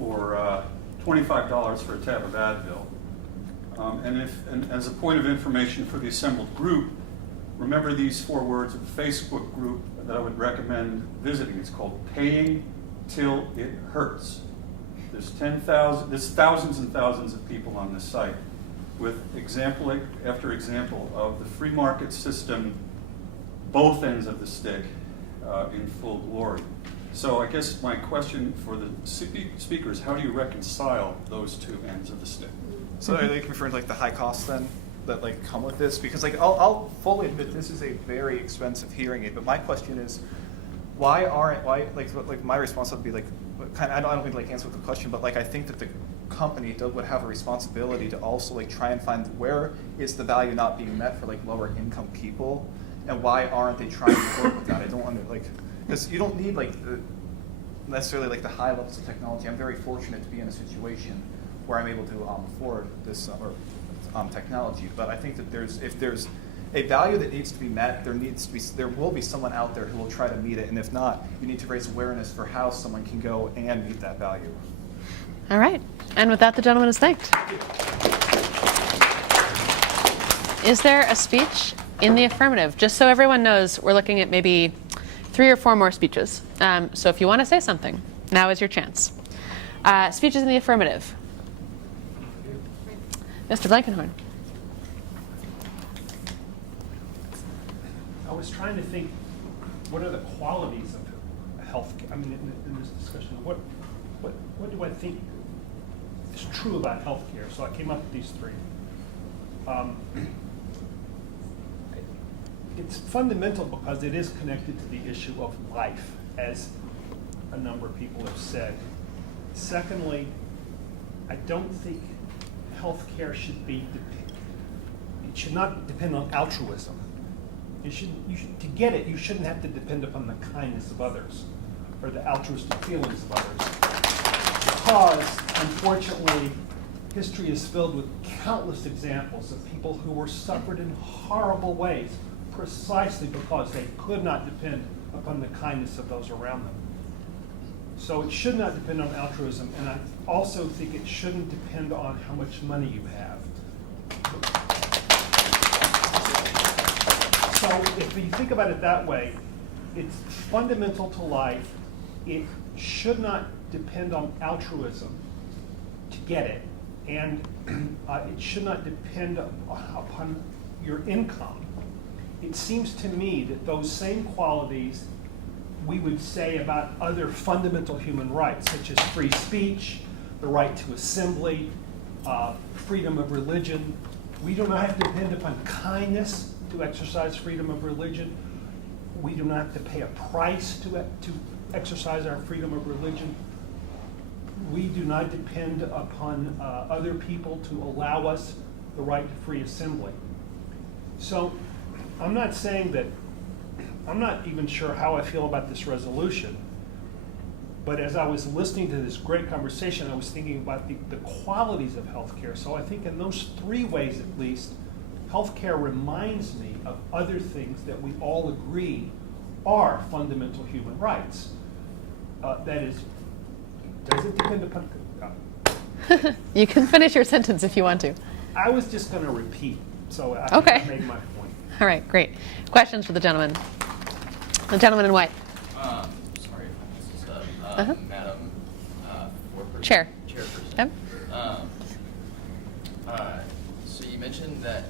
or $25 for a tab of Advil. And as a point of information for the assembled group, remember these 4 words of the Facebook group that I would recommend visiting. It's called Paying Till It Hurts. There's thousands and thousands of people on this site with example after example of the free market system, both ends of the stick, in full glory. So I guess my question for the speakers, how do you reconcile those two ends of the stick? So are they referring to like the high costs then that like come with this? Because like I'll fully admit this is a very expensive hearing aid, but my question is, why my response would be like, kind of, I don't mean to like answer the question, but like I think that the company would have a responsibility to also like try and find where is the value not being met for like lower income people, and why aren't they trying to work with that? I don't want to like, because you don't need like necessarily like the high levels of technology. I'm very fortunate to be in a situation where I'm able to afford this technology, but I think that if there's a value that needs to be met, there will be someone out there who will try to meet it, and if not, you need to raise awareness for how someone can go and meet that value. All right. And with that, the gentleman is thanked. Is there a speech in the affirmative? Just so everyone knows, we're looking at maybe 3 or 4 more speeches. So if you want to say something, now is your chance. Speeches in the affirmative. Mr. Blankenhorn. I was trying to think, what are the qualities of health? I mean, in this discussion, what do I think is true about healthcare? So I came up with these 3. It's fundamental because it is connected to the issue of life, as a number of people have said. Secondly, I don't think healthcare should not depend on altruism. To get it, you shouldn't have to depend upon the kindness of others or the altruistic feelings of others. Because, unfortunately, history is filled with countless examples of people who were suffered in horrible ways precisely because they could not depend upon the kindness of those around them. So it should not depend on altruism, and I also think it shouldn't depend on how much money you have. So if you think about it that way, it's fundamental to life. It should not depend on altruism to get it, and it should not depend upon your income. It seems to me that those same qualities we would say about other fundamental human rights, such as free speech, the right to assembly, freedom of religion. We do not have to depend upon kindness to exercise freedom of religion. We do not have to pay a price to exercise our freedom of religion. We do not depend upon other people to allow us the right to free assembly. So I'm not saying that, I'm not even sure how I feel about this resolution, but as I was listening to this great conversation, I was thinking about the qualities of healthcare. So I think in those 3 ways at least, healthcare reminds me of other things that we all agree are fundamental human rights. that is, does it depend upon, You can finish your sentence if you want to. I was just going to repeat, so I Okay. made my point. All right, great. Questions for the gentleman? The gentleman in white. Sorry if I messed this up. Uh-huh. Madam Foreperson? Chair. Chairperson. Yep. So you mentioned that,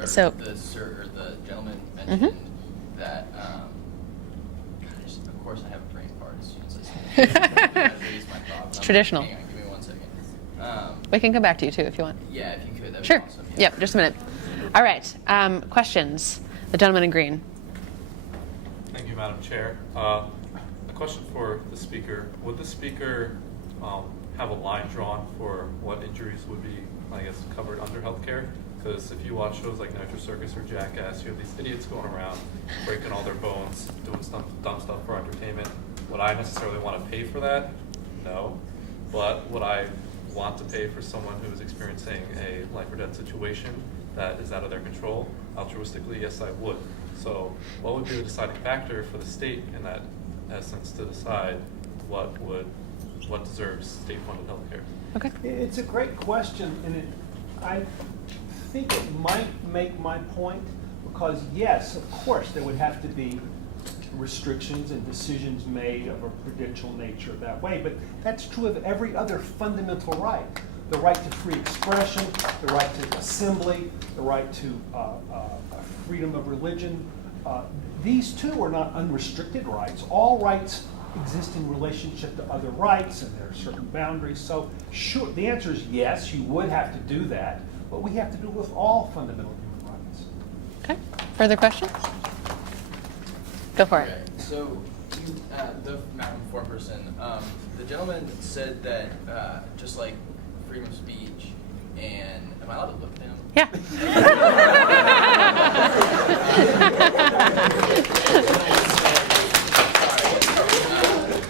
or So- the gentleman mentioned that, of course I have a brain fart as soon as I say it. My thought, It's but traditional. Hang on, give me 1 second. We can come back to you too if you want. Yeah, if you could, that'd Sure. be awesome. Yep, just a minute. All right. Questions? The gentleman in green. Thank you, Madam Chair. A question for the speaker. Would the speaker have a line drawn for what injuries would be, I guess, covered under healthcare? Because if you watch shows like Nitro Circus or Jackass, you have these idiots going around breaking all their bones, doing dumb stuff for entertainment. Would I necessarily want to pay for that? No. But would I want to pay for someone who is experiencing a life or death situation that is out of their control? Altruistically, yes, I would. So what would be the deciding factor for the state in that essence to decide what deserves state-funded healthcare? Okay. It's a great question, and I think it might make my point, because yes, of course, there would have to be restrictions and decisions made of a prudential nature that way, but that's true of every other fundamental right. The right to free expression, the right to assembly, the right to freedom of religion. These two are not unrestricted rights. All rights exist in relationship to other rights, and there are certain boundaries. So sure, the answer is yes, you would have to do that, but we have to do it with all fundamental human rights. Okay. Further questions? Go for it. Okay, so you, the Madam Foreperson, the gentleman said that just like freedom of speech, and am I allowed to look at him? Yeah.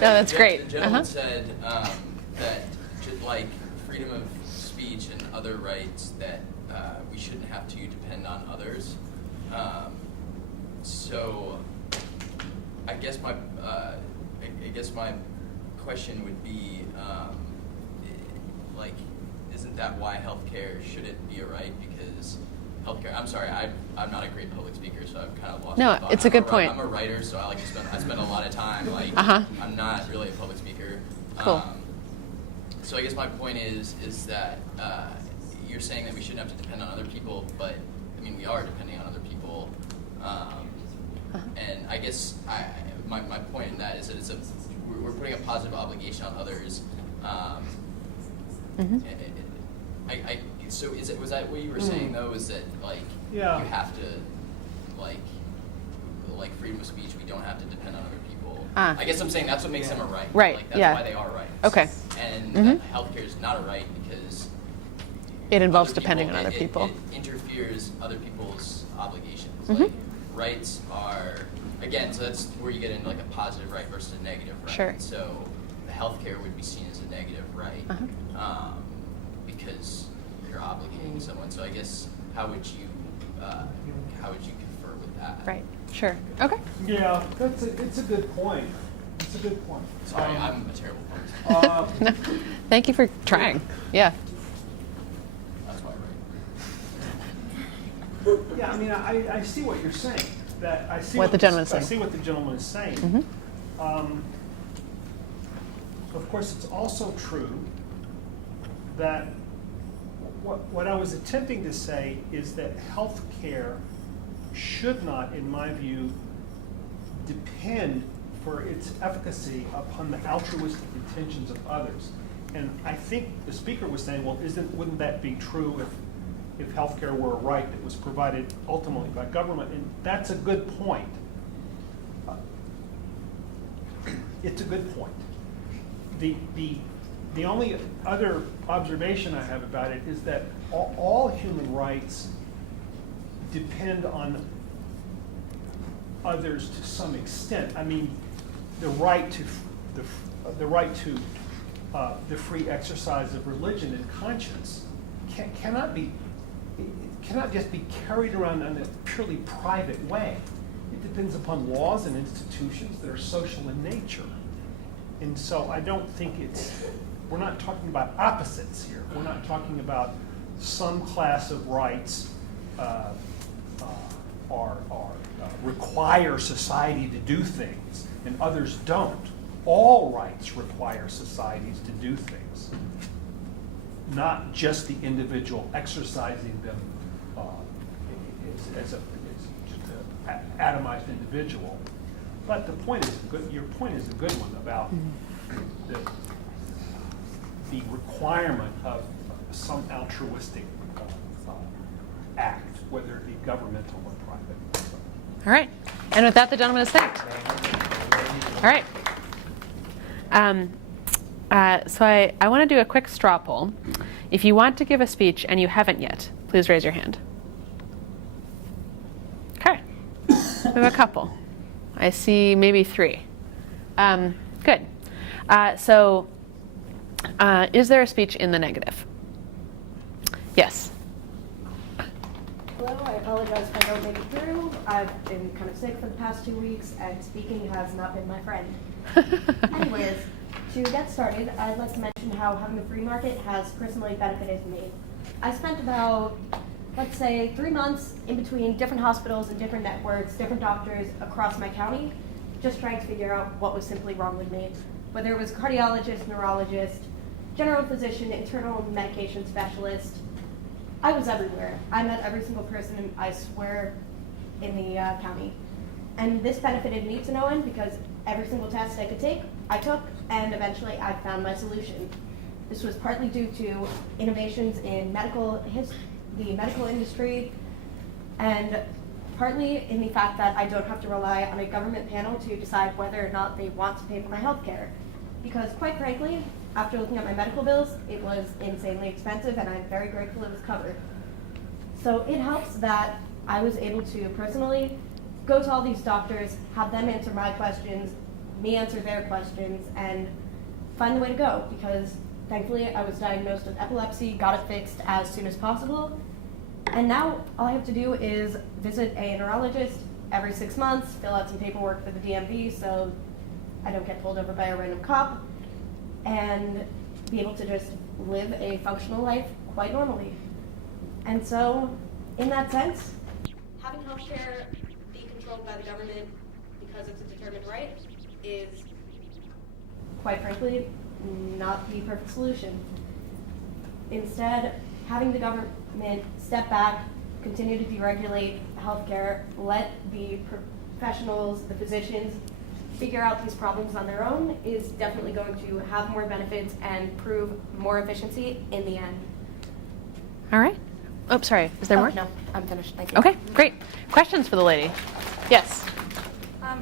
No, that's great. The gentleman said that like freedom of speech and other rights, that we shouldn't have to depend on others. So I guess my question would be, like, isn't that why healthcare shouldn't be a right? Because healthcare. I'm sorry, I'm not a great public speaker, so I've kind of lost. No, my thought. it's a good point. I'm a writer, so I spend a lot of time like. Uh-huh. I'm not really a public speaker. Cool. So I guess my point is that you're saying that we shouldn't have to depend on other people, but I mean we are depending on other people. And I guess my point in that is that we're putting a positive obligation on others. So was that what you were saying though? Is that like Yeah. you have to like freedom of speech? We don't have to depend on other people. Ah. I guess I'm saying that's what makes them a right. Right, Like, that's yeah. why they are rights. Okay. And Mhm. healthcare is not a right because It involves other depending on other people. It interferes other people's obligations. Mhm. Like rights are again, so that's where you get into like a positive right versus a negative right. Sure. So the healthcare would be seen as a negative right because you're obligating someone. So I guess how would you confer with that? Right. Sure. Okay. Yeah, it's a good point. It's a good point. Sorry, I'm a terrible person. Thank you for trying. Yeah. That's why I write. Yeah, I mean, I see what you're saying. That I see What the gentleman is I saying. see what the gentleman is saying. Mhm. Of course, it's also true that what I was attempting to say is that health care should not, in my view, depend for its efficacy upon the altruistic intentions of others. And I think the speaker was saying, well, wouldn't that be true if healthcare were a right that was provided ultimately by government? And that's a good point. It's a good point. The only other observation I have about it is that all human rights depend on others to some extent. I mean, the right to the free exercise of religion and conscience cannot just be carried around in a purely private way. It depends upon laws and institutions that are social in nature. And so I don't think we're not talking about opposites here. We're not talking about some class of rights require society to do things and others don't. All rights require societies to do things, not just the individual exercising them as an atomized individual. But the point is good. Your point is a good one about the requirement of some altruistic act, whether it be governmental or private. All right. And with that, the gentleman is thanked. All right. So I want to do a quick straw poll. If you want to give a speech and you haven't yet, please raise your hand. Okay. We have a couple. I see maybe 3. Good. So is there a speech in the negative? Yes. Hello, I apologize if I don't make it through. I've been kind of sick for the past 2 weeks, and speaking has not been my friend. Anyways, to get started, I'd like to mention how having a free market has personally benefited me. I spent about, let's say, 3 months in between different hospitals and different networks, different doctors across my county, just trying to figure out what was simply wrong with me. Whether it was cardiologist, neurologist, general physician, internal medication specialist, I was everywhere. I met every single person, I swear, in the county. And this benefited me to no end because every single test I could take, I took, and eventually I found my solution. This was partly due to innovations in the medical industry, and partly in the fact that I don't have to rely on a government panel to decide whether or not they want to pay for my health care. Because quite frankly, after looking at my medical bills, it was insanely expensive, and I'm very grateful it was covered. So it helps that I was able to personally go to all these doctors, have them answer my questions, me answer their questions, and find the way to go, because thankfully I was diagnosed with epilepsy, got it fixed as soon as possible, and now all I have to do is visit a neurologist every 6 months, fill out some paperwork for the DMV so I don't get pulled over by a random cop, and be able to just live a functional life quite normally. And so, in that sense, having healthcare be controlled by the government because it's a determined right is, quite frankly, not the perfect solution. Instead, having the government step back, continue to deregulate healthcare, let the professionals, the physicians, figure out these problems on their own is definitely going to have more benefits and prove more efficiency in the end. All right. Oh, sorry. Is there more? No, I'm finished. Thank you. Okay, great. Questions for the lady? Yes. I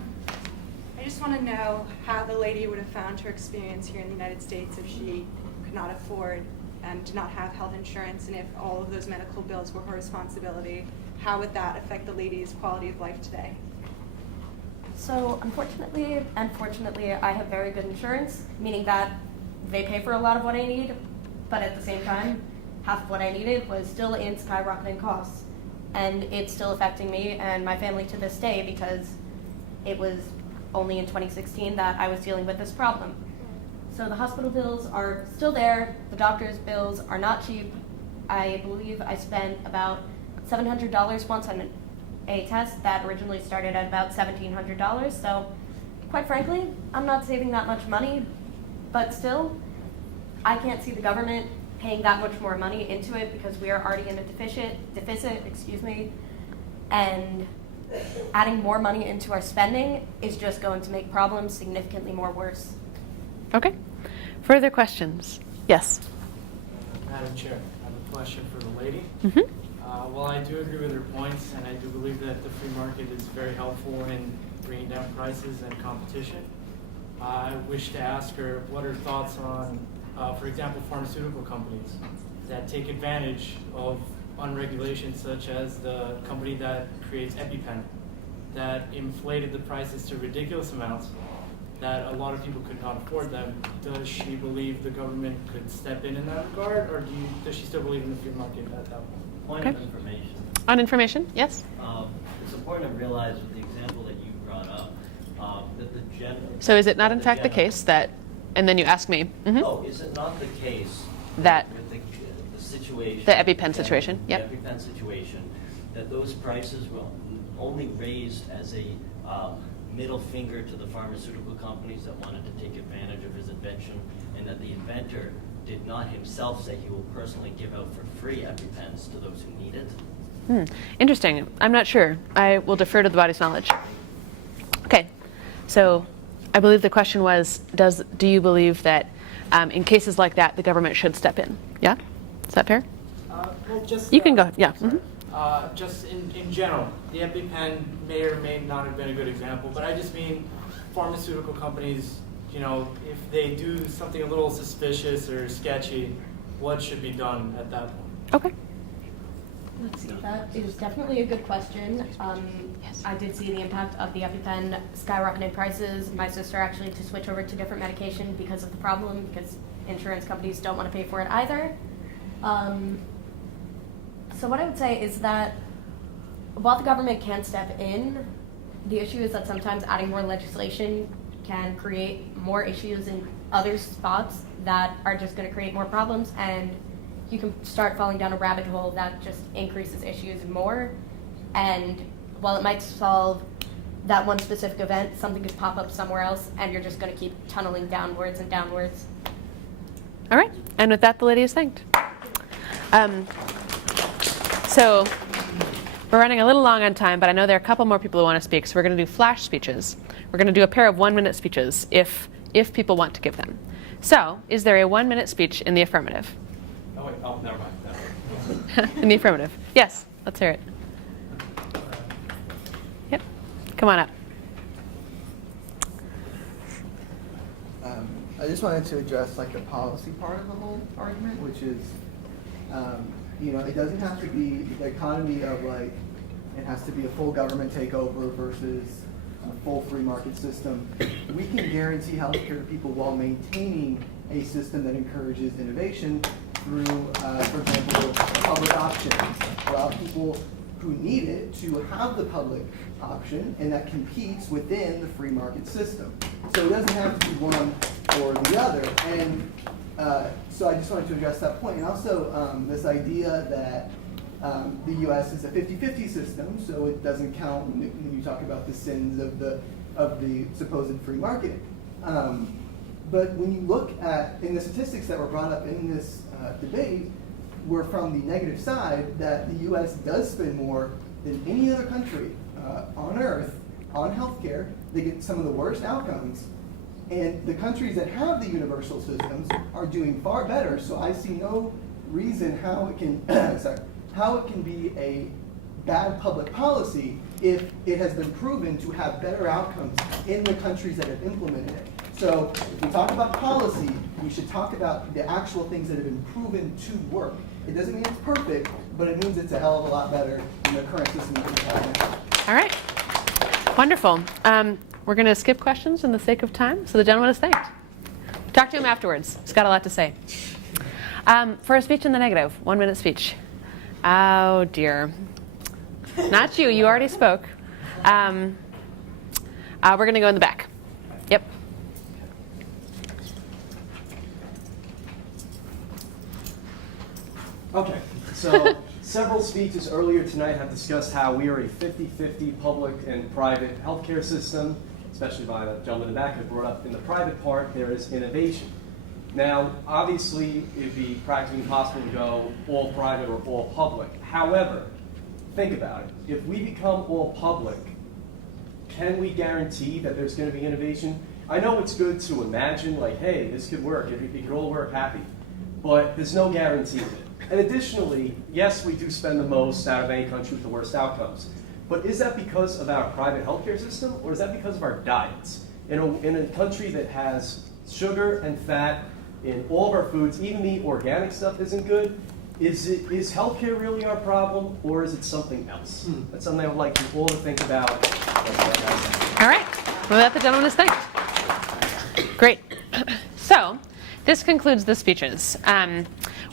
just want to know how the lady would have found her experience here in the United States if she could not afford and did not have health insurance, and if all of those medical bills were her responsibility. How would that affect the lady's quality of life today? So unfortunately, I have very good insurance, meaning that they pay for a lot of what I need, but at the same time, half of what I needed was still in skyrocketing costs. And it's still affecting me and my family to this day because it was only in 2016 that I was dealing with this problem. So the hospital bills are still there, the doctor's bills are not cheap. I believe I spent about $700 once on a test that originally started at about $1,700. So quite frankly, I'm not saving that much money, but still, I can't see the government paying that much more money into it because we are already in a deficit, and adding more money into our spending is just going to make problems significantly more worse. Okay. Further questions? Yes. Madam Chair, I have a question for the lady. Mm-hmm. Well, I do agree with her points, and I do believe that the free market is very helpful in bringing down prices and competition. I wish to ask her what her thoughts on, for example, pharmaceutical companies that take advantage of unregulation, such as the company that creates EpiPen, that inflated the prices to ridiculous amounts, that a lot of people could not afford them. Does she believe the government could step in that regard, or does she still believe in the free market at that point? Point of information. On information, yes? It's important to realize with the example that you brought up that the general... So is it not in fact the case that and then you ask me. Mhm. Oh, is it not the case That with the situation, the EpiPen situation, yep. the EpiPen situation, that those prices were only raised as a middle finger to the pharmaceutical companies that wanted to take advantage of his invention, and that the inventor did not himself say he will personally give out for free EpiPens to those who need it? Interesting. I'm not sure. I will defer to the body's knowledge. Okay, so I believe the question was, do you believe that in cases like that, the government should step in? Yeah? Is that fair? Well, just, You can go, yeah. Mhm. Just in general, the EpiPen may or may not have been a good example, but I just mean pharmaceutical companies, you know, if they do something a little suspicious or sketchy, what should be done at that point? Okay. Let's see, that is definitely a good question. I did see the impact of the EpiPen skyrocketing prices. My sister actually had to switch over to different medication because of the problem, because insurance companies don't want to pay for it either. So what I would say is that while the government can step in, the issue is that sometimes adding more legislation can create more issues in other spots that are just going to create more problems, and you can start falling down a rabbit hole that just increases issues more. And while it might solve that one specific event, something could pop up somewhere else, and you're just going to keep tunneling downwards and downwards. All right, and with that, the lady is thanked. So we're running a little long on time, but I know there are a couple more people who want to speak, so we're going to do flash speeches. We're going to do a pair of 1-minute speeches if people want to give them. So, is there a 1-minute speech in the affirmative? Oh, wait, oh, never mind. In the affirmative. Yes, let's hear it. Yep, come on up. I just wanted to address like the policy part of the whole argument, which is, it doesn't have to be the economy of like, it has to be a full government takeover versus a full free market system. We can guarantee healthcare to people while maintaining a system that encourages innovation through, for example, public options. Allow people who need it to have the public option, and that competes within the free market system. So it doesn't have to be one or the other. And so I just wanted to address that point. And also this idea that the U.S. is a 50-50 system, so it doesn't count when you talk about the sins of the supposed free market. But when you look at, in the statistics that were brought up in this debate, were from the negative side, that the U.S. does spend more than any other country on earth on healthcare. They get some of the worst outcomes. And the countries that have the universal systems are doing far better, so I see no reason how it can, how it can be a bad public policy if it has been proven to have better outcomes in the countries that have implemented it. So if we talk about policy, we should talk about the actual things that have been proven to work. It doesn't mean it's perfect, but it means it's a hell of a lot better than the current system that we have now. All right, wonderful. We're going to skip questions in the sake of time, so the gentleman is thanked. Talk to him afterwards. He's got a lot to say. For a speech in the negative, 1-minute speech. Oh dear. Not you, you already spoke. We're going to go in the back. Yep. Okay, so several speeches earlier tonight have discussed how we are a 50-50 public and private healthcare system, especially by the gentleman in the back who brought up in the private part, there is innovation. Now, obviously, it'd be practically impossible to go all private or all public. However, think about it. If we become all public, can we guarantee that there's going to be innovation? I know it's good to imagine, like, hey, this could work. It could all work happy. But there's no guarantee of it. And additionally, yes, we do spend the most out of any country with the worst outcomes. But is that because of our private healthcare system, or is that because of our diets? In a country that has sugar and fat in all of our foods, even the organic stuff isn't good, is healthcare really our problem, or is it something else? That's something I would like you all to think about. All right. Well, that the gentleman is thanked. Great. So, this concludes the speeches.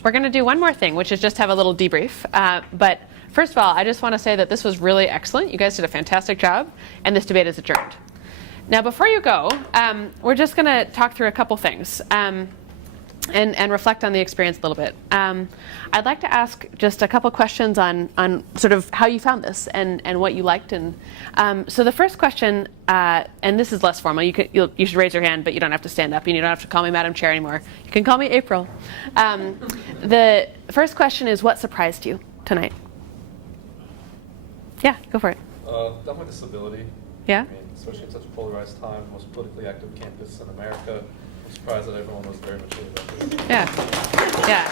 We're going to do one more thing, which is just have a little debrief. But first of all, I just want to say that this was really excellent. You guys did a fantastic job, and this debate is adjourned. Now, before you go, we're just going to talk through a couple things and reflect on the experience a little bit. I'd like to ask just a couple questions on sort of how you found this and what you liked. And so the first question, and this is less formal, you should raise your hand, but you don't have to stand up, and you don't have to call me Madam Chair anymore. You can call me April. The first question is, what surprised you tonight? Yeah, go for it. Definitely the civility. Yeah? I mean, especially in such a polarized time, the most politically active campus in America. I'm surprised that everyone was very mature about this. Yeah. Yeah.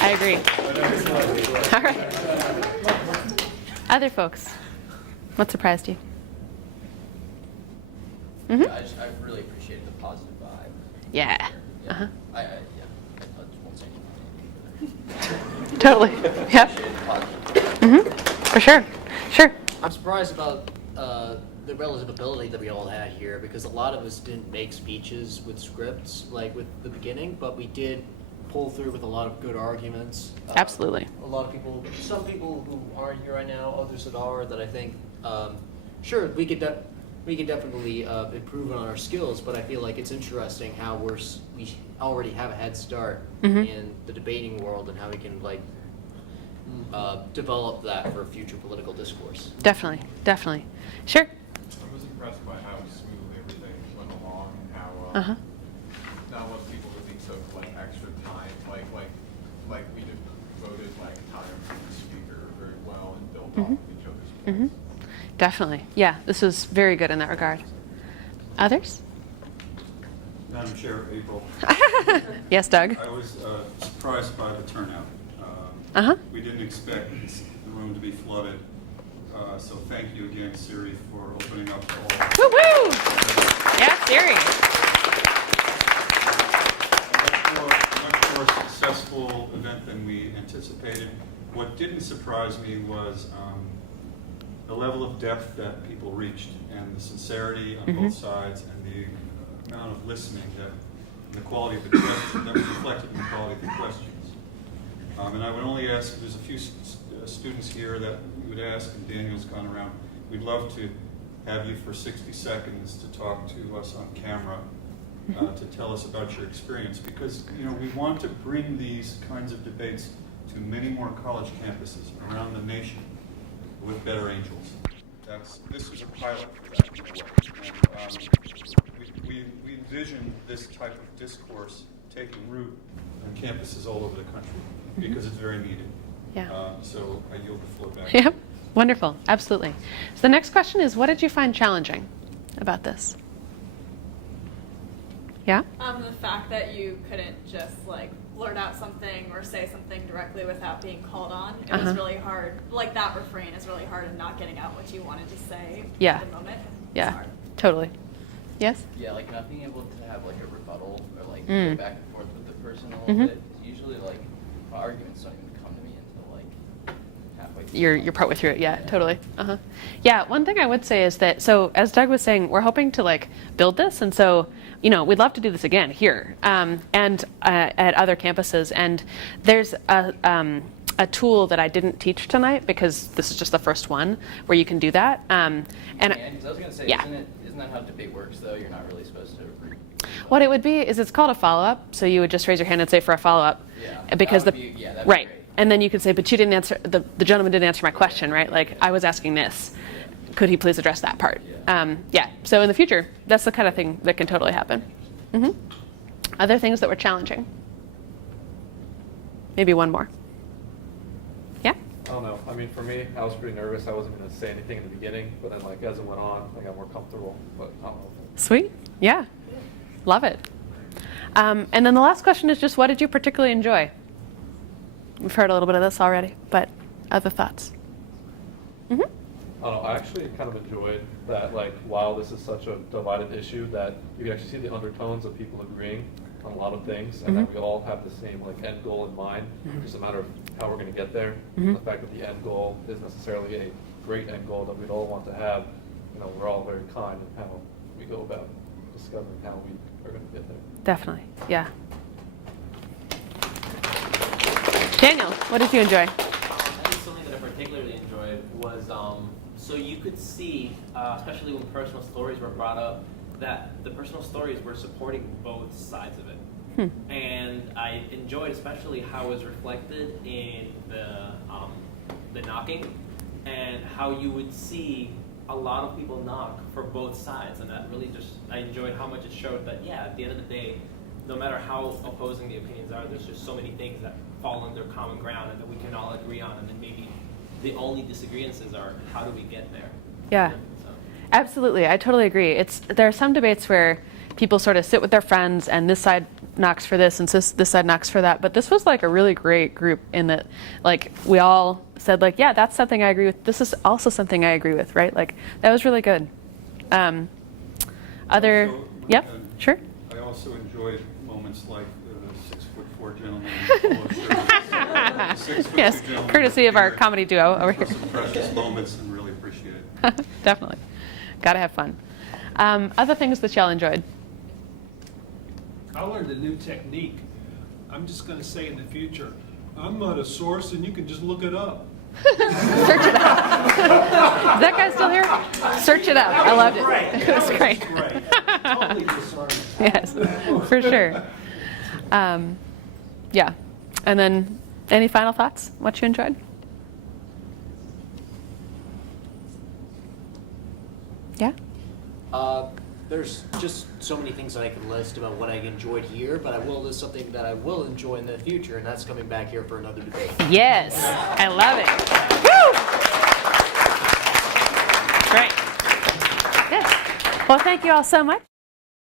I agree. All right. Other folks, what surprised you? Mm-hmm. Yeah, I really appreciated the positive vibe. Yeah. Yeah. Uh-huh. I just won't say anything. Totally. Yep. Mm-hmm. For sure. Sure. I'm surprised about the relative ability that we all had here, because a lot of us didn't make speeches with scripts like with the beginning, but we did pull through with a lot of good arguments. Absolutely. A lot of people, some people who aren't here right now, others that are, that I think, sure, we could definitely improve on our skills, but I feel like it's interesting how we already have a head start in the debating world, and how we can develop that for future political discourse. Definitely. Definitely. Sure. I was impressed by how smoothly everything went along, and how not a lot of people really took extra time, like we devoted time to the speaker very well and built off of each other's points. Definitely. Yeah, this was very good in that regard. Others? Madam Chair, April. Yes, Doug. I was surprised by the turnout. We didn't expect the room to be flooded. So thank you again, Siri, for opening up to all. Woo-woo! Yeah, Siri. Much more successful event than we anticipated. What didn't surprise me was the level of depth that people reached, and the sincerity on both sides, and the amount of listening and the quality of the questions that was reflected in the quality of the questions. And I would only ask, if there's a few students here that we would ask, and Daniel's gone around, we'd love to have you for 60 seconds to talk to us on camera, to tell us about your experience, because we want to bring these kinds of debates to many more college campuses around the nation with Better Angels. This is a pilot for that in a way. And, we envision this type of discourse taking root on campuses all over the country, because it's very needed. Yeah. So I yield the floor back. Yep. Wonderful. Absolutely. So the next question is, what did you find challenging about this? Yeah? The fact that you couldn't just blurt out something or say something directly without being called on. It was really hard. That refrain is really hard in not getting out what you wanted to say Yeah. at the moment. Yeah. It's hard. Totally. Yes? Yeah, not being able to have a rebuttal or go back and forth with the person a little bit. Usually arguments don't even come to me until halfway through. You're partway through it. Yeah, totally. Yeah, one thing I would say is that, so as Doug was saying, we're hoping to build this, and so we'd love to do this again here and at other campuses. And there's a tool that I didn't teach tonight, because this is just the first one where you can do that. And I was going to say, yeah. isn't that how debate works, though? You're not really supposed to. What it would be is, it's called a follow-up. So you would just raise your hand and say for a follow-up. Yeah. Because that'd be right. great. And then you could say, but you didn't answer, the gentleman didn't answer my question, right? I was asking this. Could he please address that part? Yeah. So in the future, that's the kind of thing that can totally happen. Other things that were challenging? Maybe one more. Yeah? I don't know. I mean, for me, I was pretty nervous. I wasn't going to say anything in the beginning, but then as it went on, I got more comfortable. But I don't know. Sweet. Yeah. Love it. And then the last question is just, what did you particularly enjoy? We've heard a little bit of this already, but other thoughts? I don't know. I actually kind of enjoyed that, while this is such a divided issue, that you can actually see the undertones of people agreeing on a lot of things, and that we all have the same end goal in mind. It's just a matter of how we're going to get there. The fact that the end goal is necessarily a great end goal that we'd all want to have. We're all very kind in how we go about discovering how we are going to get there. Definitely. Yeah. Daniel, what did you enjoy? I think something that I particularly enjoyed was So you could see, especially when personal stories were brought up, that the personal stories were supporting both sides of it. And I enjoyed especially how it was reflected in the knocking, and how you would see a lot of people knock for both sides, and that really just, I enjoyed how much it showed that, yeah, at the end of the day, no matter how opposing the opinions are, there's just so many things that fall under common ground and that we can all agree on, and then maybe the only disagreements are how do we get there. Yeah, So. absolutely. I totally agree. There are some debates where people sort of sit with their friends and this side knocks for this and this side knocks for that. But this was like a really great group in that, like, we all said, like, yeah, that's something I agree with. This is also something I agree with, right? Like, that was really good. Other, yep, sure. I also enjoyed moments like the 6'4" gentleman in polo shirt. Yes, courtesy of our comedy duo over here. Some precious moments, and really appreciate it. Definitely. Gotta have fun. Other things that y'all enjoyed? I learned a new technique. I'm just going to say in the future, I'm not a source, and you can just look it up. Search it up. Is that guy still here? Search it up. I loved it. It was great. Totally disarming. Yes, for sure. Yeah. And then, any final thoughts? What you enjoyed? Yeah? There's just so many things that I can list about what I enjoyed here, but I will list something that I will enjoy in the future, and that's coming back here for another debate. Yes, I love it. Woo! Great. Good. Well, thank you all so much.